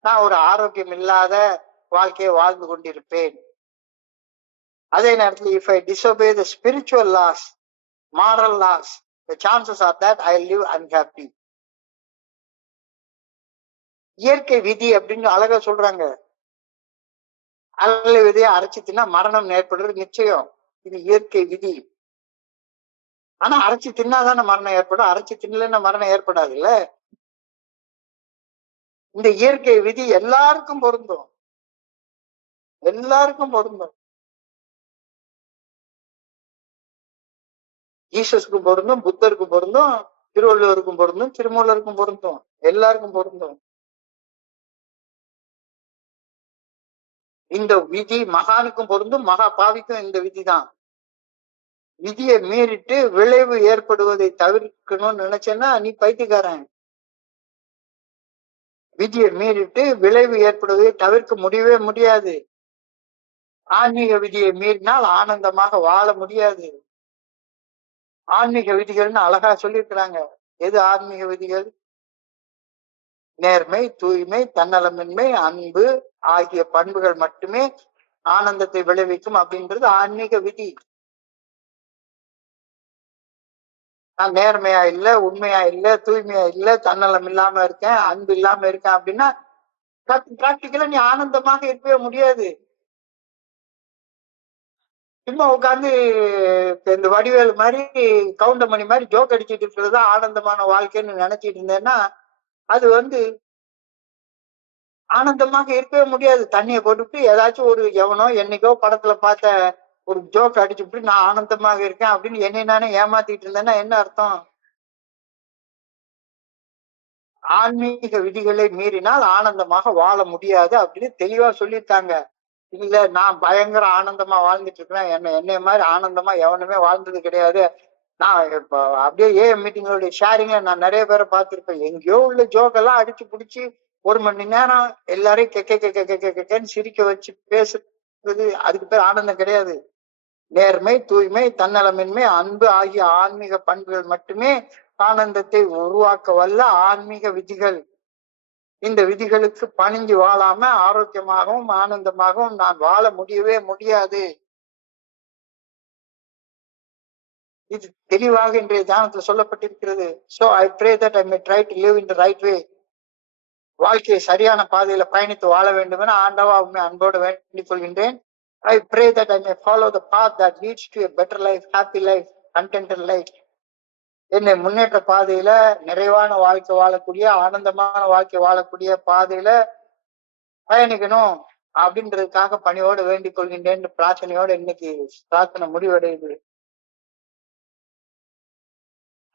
நான் ஒரு ஆரோக்கியம் இல்லாத வாழ்க்கையை வாழ்ந்து கொண்டிருப்பேன். அதே நேரத்தில் if I disobey the spiritual laws, moral laws, the chances are that I live unhappy. இயற்கை விதி அப்படின்னு அழகா சொல்றாங்க. அல்ல விதையை அரைச்சி தின்னா மரணம் ஏற்படுறது நிச்சயம். இது இயற்கை விதி. ஆனா அரைச்சி தின்னாதானே மரணம் ஏற்படும், அரைச்சி தின்னலன்னா மரணம் ஏற்படாது இல்ல. இந்த இயற்கை விதி எல்லாருக்கும் பொருந்தும், எல்லாருக்கும் பொருந்தும். ஜீசஸ்க்கும் பொருந்தும், புத்தருக்கும் பொருந்தும், திருவள்ளுவருக்கும் பொருந்தும், திருமூலருக்கும் பொருந்தும், எல்லாருக்கும் பொருந்தும். இந்த விதி மகானுக்கும் பொருந்தும், மகா பாவிக்கும் இந்த விதி தான். விதியை மீறிட்டு விளைவு ஏற்படுவதை தவிர்க்கணும்னு நினைச்சேன்னா நீ பைத்தியக்காரன். விதியை மீறிட்டு விளைவு ஏற்படுவதை தவிர்க்க முடியவே முடியாது. ஆன்மீக விதியை மீறினால் ஆனந்தமாக வாழ முடியாது. ஆன்மீக விதிகள்னு அழகா சொல்லியிருக்கிறாங்க. எது ஆன்மீக விதிகள்? நேர்மை, தூய்மை, தன்னலமின்மை, அன்பு ஆகிய பண்புகள் மட்டுமே ஆனந்தத்தை விளைவிக்கும் அப்படின்றது ஆன்மீக விதி. நான் நேர்மையா இல்ல, உண்மையா இல்ல, தூய்மையா இல்ல, தன்னலம் இல்லாம இருக்கேன், அன்பு இல்லாம இருக்கேன் அப்படின்னா பிராக்டிக்கலா நீ ஆனந்தமாக இருக்கவே முடியாது. சும்மா உட்காந்து இந்த வடிவேலு மாதிரி கவுண்டமணி மாதிரி ஜோக் அடிச்சுட்டு இருக்கிறது ஆனந்தமான வாழ்க்கைன்னு நினைச்சிட்டு இருந்தேன்னா அது ஆனந்தமாக இருக்கவே முடியாது. தண்ணியை போட்டுட்டு ஏதாச்சும் ஒரு எவனோ என்னைக்கோ படத்துல பார்த்த ஒரு ஜோக் அடிச்சுட்டு நான் ஆனந்தமாக இருக்கேன் அப்படின்னு என்னை நானே ஏமாத்திட்டு இருந்தேன்னா என்ன அர்த்தம்? ஆன்மீக விதிகளை மீறினால் ஆனந்தமாக வாழ முடியாது அப்படின்னு தெளிவா சொல்லியிருக்காங்க. இல்ல நான் பயங்கர ஆனந்தமா வாழ்ந்துட்டு இருக்கிறேன், என்னைய மாதிரி ஆனந்தமா எவனுமே வாழ்ந்தது கிடையாது. நான் இப்போ அப்படியே மீட்டிங்களோட ஷேரிங்ல நான் நிறைய பேரை பார்த்திருப்பேன். எங்கேயோ உள்ள ஜோக்கெல்லாம் அடிச்சு பிடிச்சி 1 மணி நேரம் எல்லாரையும் கெக்கன்னு சிரிக்க வச்சு பேசுறது அதுக்கு பேர் ஆனந்தம் கிடையாது. நேர்மை, தூய்மை, தன்னலமின்மை, அன்பு ஆகிய ஆன்மீக பண்புகள் மட்டுமே ஆனந்தத்தை உருவாக்க வல்ல ஆன்மீக விதிகள். இந்த விதிகளுக்கு பணிஞ்சு வாழாம ஆரோக்கியமாகவும் ஆனந்தமாகவும் நான் வாழ முடியவே முடியாது. இது தெளிவாக இன்றைய தியானத்தில் சொல்லப்பட்டிருக்கிறது. So I pray that I may try to live in the right way. வாழ்க்கையை சரியான பாதையில பயணித்து வாழ வேண்டும் என ஆண்டவா உண்மை அன்போடு வேண்டிக் கொள்கின்றேன். I pray that I may follow the path that leads to a better life, happy life, contented life. என்னை முன்னேற்ற பாதையில நிறைவான வாழ்க்கை வாழக்கூடிய ஆனந்தமான வாழ்க்கை வாழக்கூடிய பாதையில பயணிக்கணும் அப்படின்றதுக்காக பணியோடு வேண்டிக் கொள்கின்றேன். பிரார்த்தனையோடு இன்னைக்கு பிரார்த்தனை முடிவடையுது.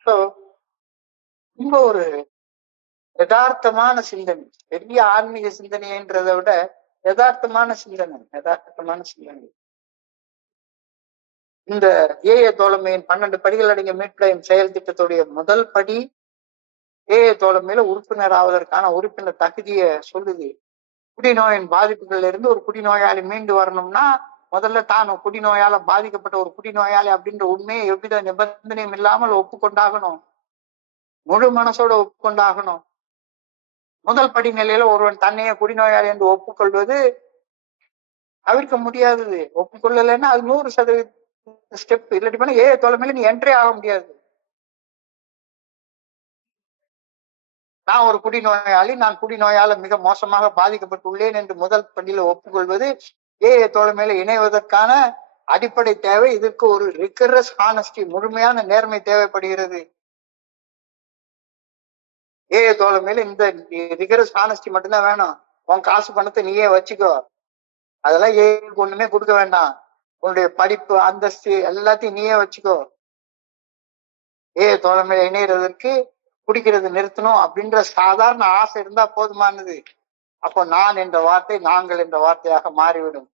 ஸோ ரொம்ப ஒரு யதார்த்தமான சிந்தனை, பெரிய ஆன்மீக சிந்தனைன்றதை விட யதார்த்தமான சிந்தனை. இந்த ஏஏ தோழமையின் 12 படிகள் அடங்கிய மீட்படையும் செயல் திட்டத்துடைய முதல் படி ஏஏ தோழமையில உறுப்பினர் ஆவதற்கான உறுப்பினர் தகுதியை சொல்லுது. குடிநோயின் பாதிப்புகள்ல இருந்து ஒரு குடிநோயாளி மீண்டு வரணும்னா முதல்ல தான் குடிநோயால பாதிக்கப்பட்ட ஒரு குடிநோயாளி அப்படின்ற உண்மையை எவ்வித நிபந்தனையும் இல்லாமல் ஒப்புக்கொண்டாகணும், முழு மனசோட ஒப்புக்கொண்டாகணும். முதல் படிநிலையில ஒருவன் தன்னையே குடிநோயாளி என்று ஒப்புக்கொள்வது தவிர்க்க முடியாதது. ஒப்புக்கொள்ளலைன்னா அது 100% ஸ்டெப். இல்லாட்டி பண்ண ஏ தோழமையில நீ என்ட்ரி ஆக முடியாது. நான் ஒரு குடிநோயாளி, நான் குடிநோயால மிக மோசமாக பாதிக்கப்பட்டுள்ளேன் என்று முதல் படியில ஒப்புக்கொள்வது ஏ தோழமையில இணைவதற்கான அடிப்படை தேவை. இதற்கு ஒரு ரிகரஸ் ஹானஸ்டி, முழுமையான நேர்மை தேவைப்படுகிறது. ஏ தோழமையில இந்த ரிகரஸ் ஹானஸ்டி மட்டும்தான் வேணும். உன் காசு பணத்தை நீயே வச்சுக்கோ, அதெல்லாம் ஏக்கு ஒண்ணுமே கொடுக்க வேண்டாம். உன்னுடைய படிப்பு அந்தஸ்து எல்லாத்தையும் நீயே வச்சுக்கோ. ஏ தோழமையில இணைகிறதற்கு குடிக்கிறது நிறுத்தணும் அப்படின்ற சாதாரண ஆசை இருந்தா போதுமானது. அப்போ நான் என்ற வார்த்தை நாங்கள் என்ற வார்த்தையாக மாறிவிடும்.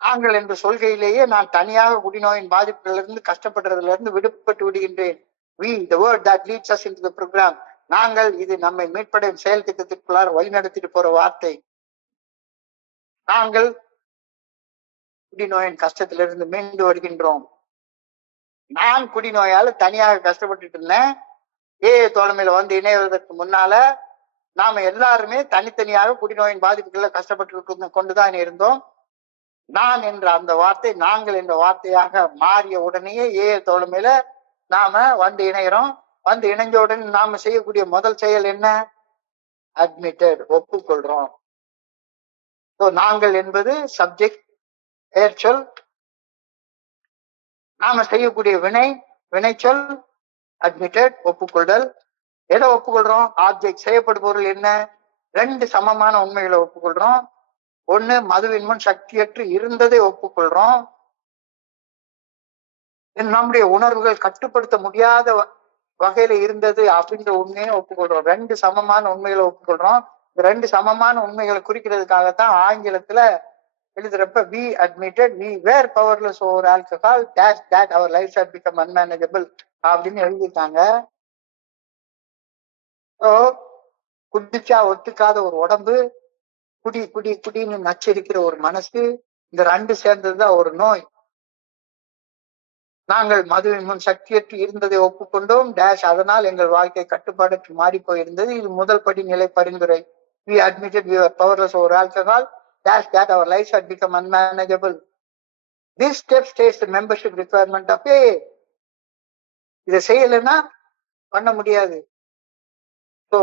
நாங்கள் என்ற சொல்கையிலேயே நான் தனியாக குடிநோயின் பாதிப்புகளிலிருந்து கஷ்டப்படுறதுல இருந்து விடுபட்டு விடுகின்றேன். We, the word that leads us into the program. நாங்கள், இது நம்மை மீட்படையும் செயல் திட்டத்திற்குள்ளார வழி நடத்திட்டு போற வார்த்தை. நாங்கள் குடிநோயின் கஷ்டத்திலிருந்து மீண்டு வருகின்றோம். நான் குடிநோயால தனியாக கஷ்டப்பட்டுட்டு இருந்தேன். ஏ தோழமையில வந்து இணைவதற்கு முன்னால நாம எல்லாருமே தனித்தனியாக குடிநோயின் பாதிப்புகள்ல கஷ்டப்பட்டு கொண்டுதான் இருந்தோம். நான் என்ற அந்த வார்த்தை நாங்கள் என்ற வார்த்தையாக மாறிய உடனேயே தோழமையில நாம வந்து இணைகிறோம். வந்து இணைஞ்ச உடனே நாம செய்யக்கூடிய முதல் செயல் என்ன? அட்மிட்டட், ஒப்புக்கொள்றோம். நாங்கள் என்பது சப்ஜெக்ட், பெயர்ச்சொல். நாம செய்யக்கூடிய வினைச்சொல், அட்மிட்டட், ஒப்புக்கொள்தல். எதை ஒப்புக்கொள்றோம்? ஆப்ஜெக்ட், செய்யப்படுபொருள் என்ன? ரெண்டு சமமான உண்மைகளை ஒப்புக்கொள்றோம். ஒண்ணு, மதுவின் முன் சக்தியற்று இருந்ததை ஒப்புக்கொள்றோம். நம்முடைய உணர்வுகள் கட்டுப்படுத்த முடியாத வகையில இருந்தது அப்படின்ற உண்மையை ஒப்புக்கொள்றோம். ரெண்டு சமமான உண்மைகளை ஒப்புக்கொள்றோம். இந்த ரெண்டு சமமான உண்மைகளை குறிக்கிறதுக்காகத்தான் ஆங்கிலத்துல எழுதுறப்ப we admitted we were powerless over alcohol that our lives had become unmanageable அப்படின்னு எழுதிட்டாங்க. குடிச்சா ஒத்துக்காத ஒரு உடம்பு, குடின்னு நச்சரிக்கிற ஒரு மனசு, இந்த ரெண்டு சேர்ந்ததுதான் ஒரு நோய். நாங்கள் மதுவின் முன் சக்தியற்று இருந்ததை ஒப்புக்கொண்டோம் அதனால் எங்கள் வாழ்க்கை கட்டுப்பாடுக்கு மாறி போயிருந்தது. இது முதல் படி நிலை பரிந்துரை. We admitted we were powerless over alcohol that our lives had become unmanageable. This step states the membership requirement of AA. இதை செய்யலைன்னா பண்ண முடியாது. ஸோ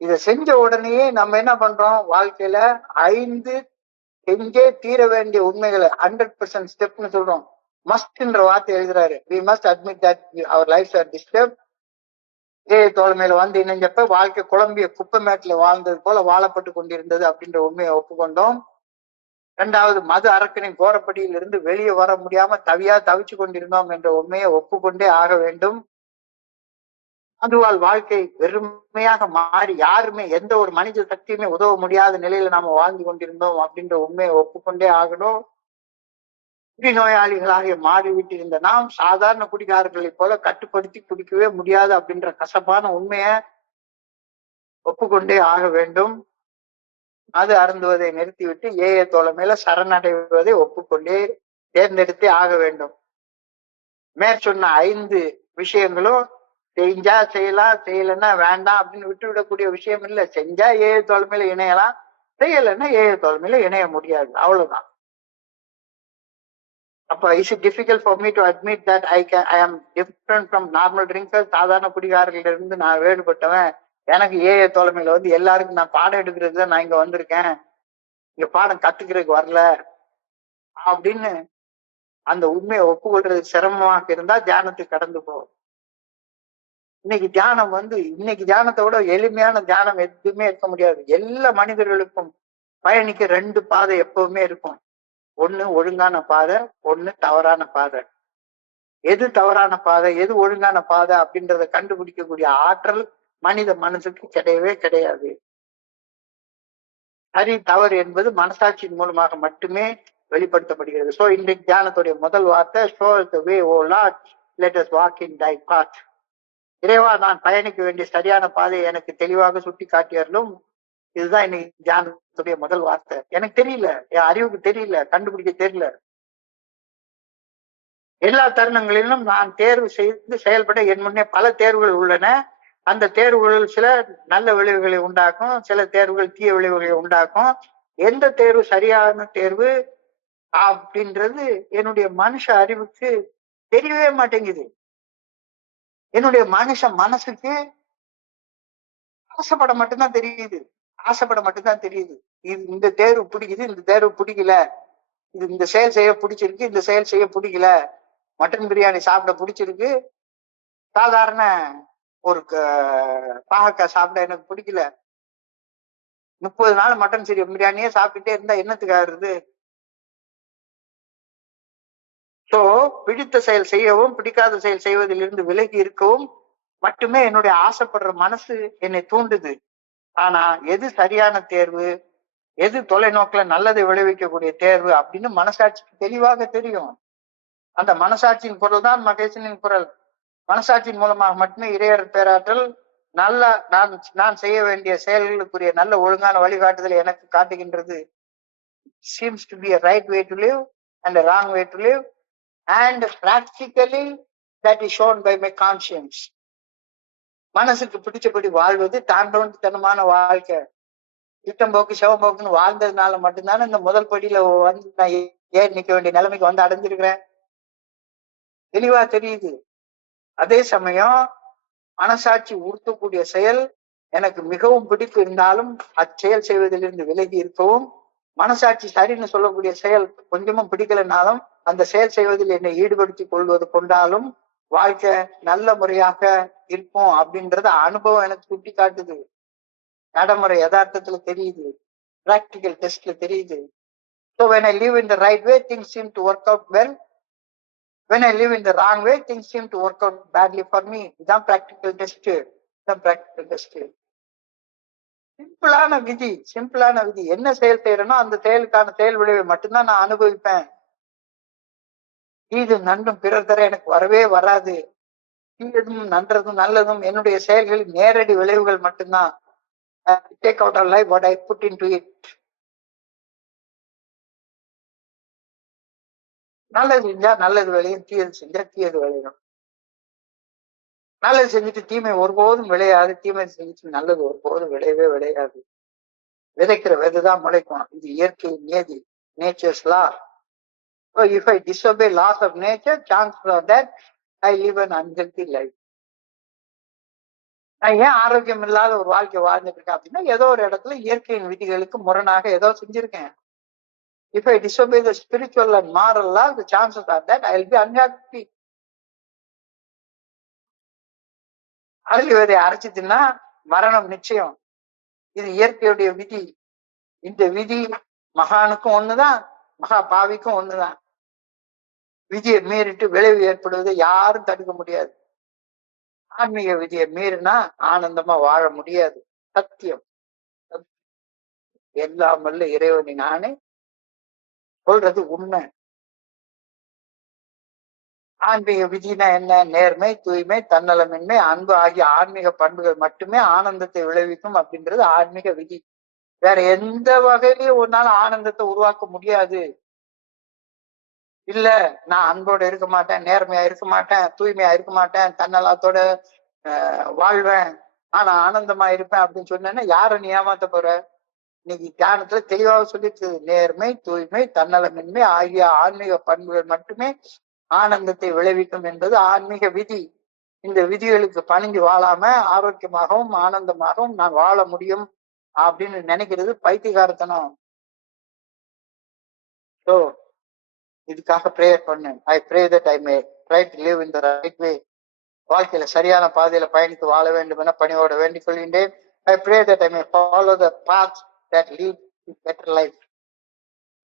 இதை செஞ்ச உடனேயே நம்ம என்ன பண்றோம்? வாழ்க்கையில 5 செஞ்சே தீர வேண்டிய உண்மைகளை 100% ஸ்டெப்னு சொல்றோம். மஸ்ட்ன்ற வார்த்தை எழுதுறாரு. we must admit that our lives are disturbed. தோழமையில வந்து இணைஞ்சப்ப வாழ்க்கை குழம்பிய குப்பைமேட்டுல வாழ்ந்தது போல வாழப்பட்டு கொண்டிருந்தது அப்படின்ற உண்மையை ஒப்புக்கொண்டோம். 2வது, மது அரக்கனின் கோரப்படியில் இருந்து வெளியே வர முடியாம தவிச்சு கொண்டிருந்தோம் என்ற உண்மையை ஒப்புக்கொண்டே ஆக வேண்டும். அதுவால் வாழ்க்கை வெறுமையாக மாறி யாருமே எந்த ஒரு மனித சக்தியுமே உதவ முடியாத நிலையில நாம வாழ்ந்து கொண்டிருந்தோம் அப்படின்ற உண்மையை ஒப்புக்கொண்டே ஆகணும். குடிநோயாளிகளாக மாறிவிட்டிருந்த நாம் சாதாரண குடிகாரர்களை போல கட்டுப்படுத்தி குடிக்கவே முடியாது அப்படின்ற கசப்பான உண்மையை ஒப்புக்கொண்டே ஆக வேண்டும். அது அருந்துவதை நிறுத்திவிட்டு தோழமையில சரணடைவதை ஒப்புக்கொண்டே தேர்ந்தெடுத்தே ஆக வேண்டும். மேற்சொன்ன 5 விஷயங்களும் செஞ்சா செய்யலாம், செய்யலைன்னா வேண்டாம் அப்படின்னு விட்டுவிடக்கூடிய விஷயம் இல்லை. செஞ்சா தோழமையில இணையலாம், செய்யலைன்னா தோழமையில இணைய முடியாது, அவ்வளவுதான். அப்ப is it difficult for me to admit that I am different from normal drinkers? சாதாரண குடிகாரர்கள் இருந்து நான் வேறுபட்டவன். எனக்கு தோழமையில வந்து எல்லாருக்கும் நான் பாடம் எடுக்கிறது தான் நான் இங்க வந்திருக்கேன், இங்க பாடம் கத்துக்கிறதுக்கு வரல அப்படின்னு அந்த உண்மையை ஒப்புக்கொள்றது சிரமமாக இருந்தா தியானத்துக்கு கடந்து போகும். இன்னைக்கு தியானத்தை விட எளிமையான தியானம் எதுவுமே இருக்க முடியாது. எல்லா மனிதர்களுக்கும் பயணிக்க 2 பாதை எப்பவுமே இருக்கும். ஒண்ணு ஒழுங்கான பாதை, ஒண்ணு தவறான பாதை. எது தவறான பாதை, எது ஒழுங்கான பாதை அப்படின்றத கண்டுபிடிக்கக்கூடிய ஆற்றல் மனித மனசுக்கு கிடையவே கிடையாது. சரி தவறு என்பது மனசாட்சியின் மூலமாக மட்டுமே வெளிப்படுத்தப்படுகிறது. சோ இன்றைக்கு தியானத்துடைய முதல் வார்த்தை show us the way, O Lord, let us walk in thy path. இறைவா, நான் பயணிக்க வேண்டிய சரியான பாதையை எனக்கு தெளிவாக சுட்டி காட்டியறலும். இதுதான் இன்னைக்கு தியானத்துடைய முதல் வார்த்தை. எனக்கு தெரியல, என் அறிவுக்கு தெரியல, கண்டுபிடிக்க தெரியல. எல்லா தருணங்களிலும் நான் தேர்வு செய்து செயல்பட என் முன்னே பல தேர்வுகள் உள்ளன. அந்த தேர்வுகள் சில நல்ல விளைவுகளை உண்டாக்கும், சில தேர்வுகள் தீய விளைவுகளை உண்டாக்கும். எந்த தேர்வு சரியான தேர்வு அப்படின்றது என்னுடைய மனுஷ அறிவுக்கு தெரியவே மாட்டேங்குது. என்னுடைய மனசுக்கு ஆசைப்பட மட்டும்தான் தெரியுது, இது இந்த தேர்வு பிடிக்குது, இந்த தேர்வு பிடிக்கல, இது இந்த செயல் செய்ய பிடிச்சிருக்கு, இந்த செயல் செய்ய பிடிக்கல. மட்டன் பிரியாணி சாப்பிட பிடிச்சிருக்கு, சாதாரண ஒரு பாகக்காய் சாப்பிட எனக்கு பிடிக்கல. 30 நாள் மட்டன் பிரியாணியே சாப்பிட்டுட்டே இருந்தா என்னத்துக்காகிறது? சோ பிடித்த செயல் செய்யவும் பிடிக்காத செயல் செய்வதிலிருந்து விலகி இருக்கவும் மட்டுமே என்னுடைய ஆசைப்படுற மனசு என்னை தூண்டுது. ஆனா எது சரியான தேர்வு, எது தொலைநோக்குல நல்லதை விளைவிக்கக்கூடிய தேர்வு அப்படின்னு மனசாட்சிக்கு தெளிவாக தெரியும். அந்த மனசாட்சியின் குரல் தான் மகேசனின் குரல். மனசாட்சியின் மூலமாக மட்டுமே இறையர் பேராற்றல் நான் செய்ய வேண்டிய செயல்களுக்குரிய நல்ல ஒழுங்கான வழிகாட்டுதலை எனக்கு காட்டுகின்றது. seems to be a right way to live and a wrong way to live, and practically that is shown by my conscience. மனசுக்கு பிடிச்சபடி வாழ்வது தாண்டோன்றுத்தனமான வாழ்க்கை. திட்டம்போக்கு சிவம்போக்குன்னு வாழ்ந்ததுனால மட்டும்தானே இந்த முதல் படியில வந்து நான் ஏன் நிக்க வேண்டிய நிலைமைக்கு வந்து அடைஞ்சிருக்கிறேன். தெளிவா தெரியுது. அதே சமயம் மனசாட்சி உறுத்தக்கூடிய செயல் எனக்கு மிகவும் பிடிப்பு இருந்தாலும் அச்செயல் செய்வதிலிருந்து விலகி இருக்கவும், மனசாட்சி சரின்னு சொல்லக்கூடிய செயல் கொஞ்சமும் பிடிக்கலனாலும் அந்த செயல் செய்வதில் என்னை ஈடுபடுத்திக் கொள்வது கொண்டாலும் வாழ்க்கை நல்ல முறையாக இருக்கும் அப்படின்றத அனுபவம் எனக்கு சுட்டி காட்டுது. நடைமுறை யதார்த்தத்துல தெரியுது, பிராக்டிக்கல் டெஸ்ட்ல தெரியுது. So when I live in the right way, things seem to work out well. When I live in the wrong way, things seem to work out badly for me. இதான் practical test. இதான் practical test. சிம்பிளான விதி, சிம்பிளான விதி. என்ன செயல் செய்யறேனோ அந்த செயலுக்கான செயல் விளைவை மட்டும்தான் நான் அனுபவிப்பேன். இது நன்றும் பிறர் தர எனக்கு வரவே வராது. தீயதும் நன்றதும் நல்லதும் என்னுடைய செயல்களின் நேரடி விளைவுகள் மட்டும்தான். Take out of life what I put into it. நல்லது செஞ்சா நல்லது விளையும், தீயது செஞ்சா தீயது விளையும். நல்லது செஞ்சுட்டு தீமை ஒருபோதும் விளையாது, தீமை செஞ்சுட்டு நல்லது ஒருபோதும் விளையவே விளையாது. விதைக்கிற விதைதான் முளைக்கும். இது இயற்கையின் நியதி, nature's law. So if I disobey laws of nature, chances are that I live an unhealthy life. நான் ஏன் ஆரோக்கியம் இல்லாத ஒரு வாழ்க்கை வாழ்ந்துட்டு இருக்கேன் அப்படின்னா, ஏதோ ஒரு இடத்துல இயற்கையின் விதிகளுக்கு முரணாக ஏதோ செஞ்சிருக்கேன். If I disobey the spiritual and moral law, the chances are that I will be unhappy. அரளி விதையை அரைச்சிட்டுன்னா மரணம் நிச்சயம். இது இயற்கையுடைய விதி. இந்த விதி மகானுக்கும் ஒண்ணுதான், மகா பாவிக்கும் ஒண்ணுதான். விதியை மீறிட்டு விளைவு ஏற்படுவதை யாரும் தடுக்க முடியாது. ஆன்மீக விதியை மீறினா ஆனந்தமா வாழ முடியாது. சத்தியம். எல்லாம் வல்ல இறைவனை நானே சொல்றது உண்மை. ஆன்மீக விதினா என்ன? நேர்மை, தூய்மை, தன்னலமின்மை, அன்பு ஆகிய ஆன்மீக பண்புகள் மட்டுமே ஆனந்தத்தை விளைவிக்கும் அப்படின்றது ஆன்மீக விதி. வேற எந்த வகையிலையும் ஒரு நாள் ஆனந்தத்தை உருவாக்க முடியாது. இல்ல நான் அன்போட இருக்க மாட்டேன், நேர்மையா இருக்க மாட்டேன், தூய்மையா இருக்க மாட்டேன், தன்னலத்தோட வாழ்வேன், ஆனா ஆனந்தமா இருப்பேன் அப்படின்னு சொன்னேன்னா யார நீ ஏமாத்த போற? இன்னைக்கு தியானத்துல தெளிவாக சொல்லிட்டு, நேர்மை, தூய்மை, தன்னலமின்மை ஆகிய ஆன்மீக பண்புகள் மட்டுமே ஆனந்தத்தை விளைவிக்கும் என்பது ஆன்மீக விதி. இந்த விதிகளுக்கு பணிஞ்சு வாழாம ஆரோக்கியமாகவும் ஆனந்தமாகவும் நான் வாழ முடியும் அப்படின்னு நினைக்கிறது பைத்தியகாரத்தனம். ஸோ இதுக்காக ப்ரேயர் பண்ணேன். ஐ pray that I May try to live in the right way. வாழ்க்கையில சரியான பாதையில பயணித்து வாழ வேண்டும் என பணியோட வேண்டிக் கொள்கின்றேன். I pray that I may follow the path that lead to better life.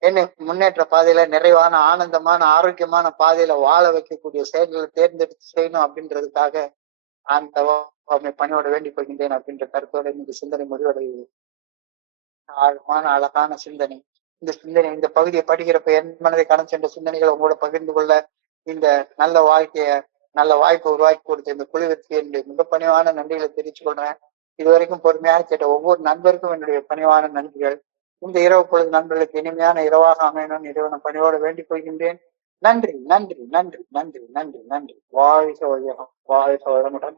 என்னை முன்னேற்ற பாதையில நிறைவான ஆனந்தமான ஆரோக்கியமான பாதையில வாழ வைக்கக்கூடிய செயல்களை தேர்ந்தெடுத்து செய்யணும் அப்படின்றதுக்காக அந்த பணியோட வேண்டிக் கொள்கின்றேன் அப்படின்ற கருத்தோட இன்னைக்கு சிந்தனை முடிவடையுது. ஆழமான அழகான சிந்தனை. இந்த சிந்தனை, இந்த பகுதியை படிக்கிறப்ப என் மனதை கடந்து சென்ற சிந்தனைகளை உங்களோட பகிர்ந்து கொள்ள இந்த நல்ல வாழ்க்கைய நல்ல வாய்ப்பை உருவாக்கி கொடுத்த இந்த குழுவிற்கு என்னுடைய மிக பணிவான நன்றிகளை தெரிவித்துக் கொள்றேன். இதுவரைக்கும் பொறுமையாக கேட்ட ஒவ்வொரு நண்பருக்கும் என்னுடைய பணிவான நன்றிகள். இந்த இரவு பொழுது நண்பர்களுக்கு இனிமையான இரவாக அமையணும் இறைவன பணியோடு வேண்டிக் கொள்கின்றேன். நன்றி, நன்றி, நன்றி, நன்றி, நன்றி, நன்றி. வாழ்க வையகம், வாழ்க வளமுடன்.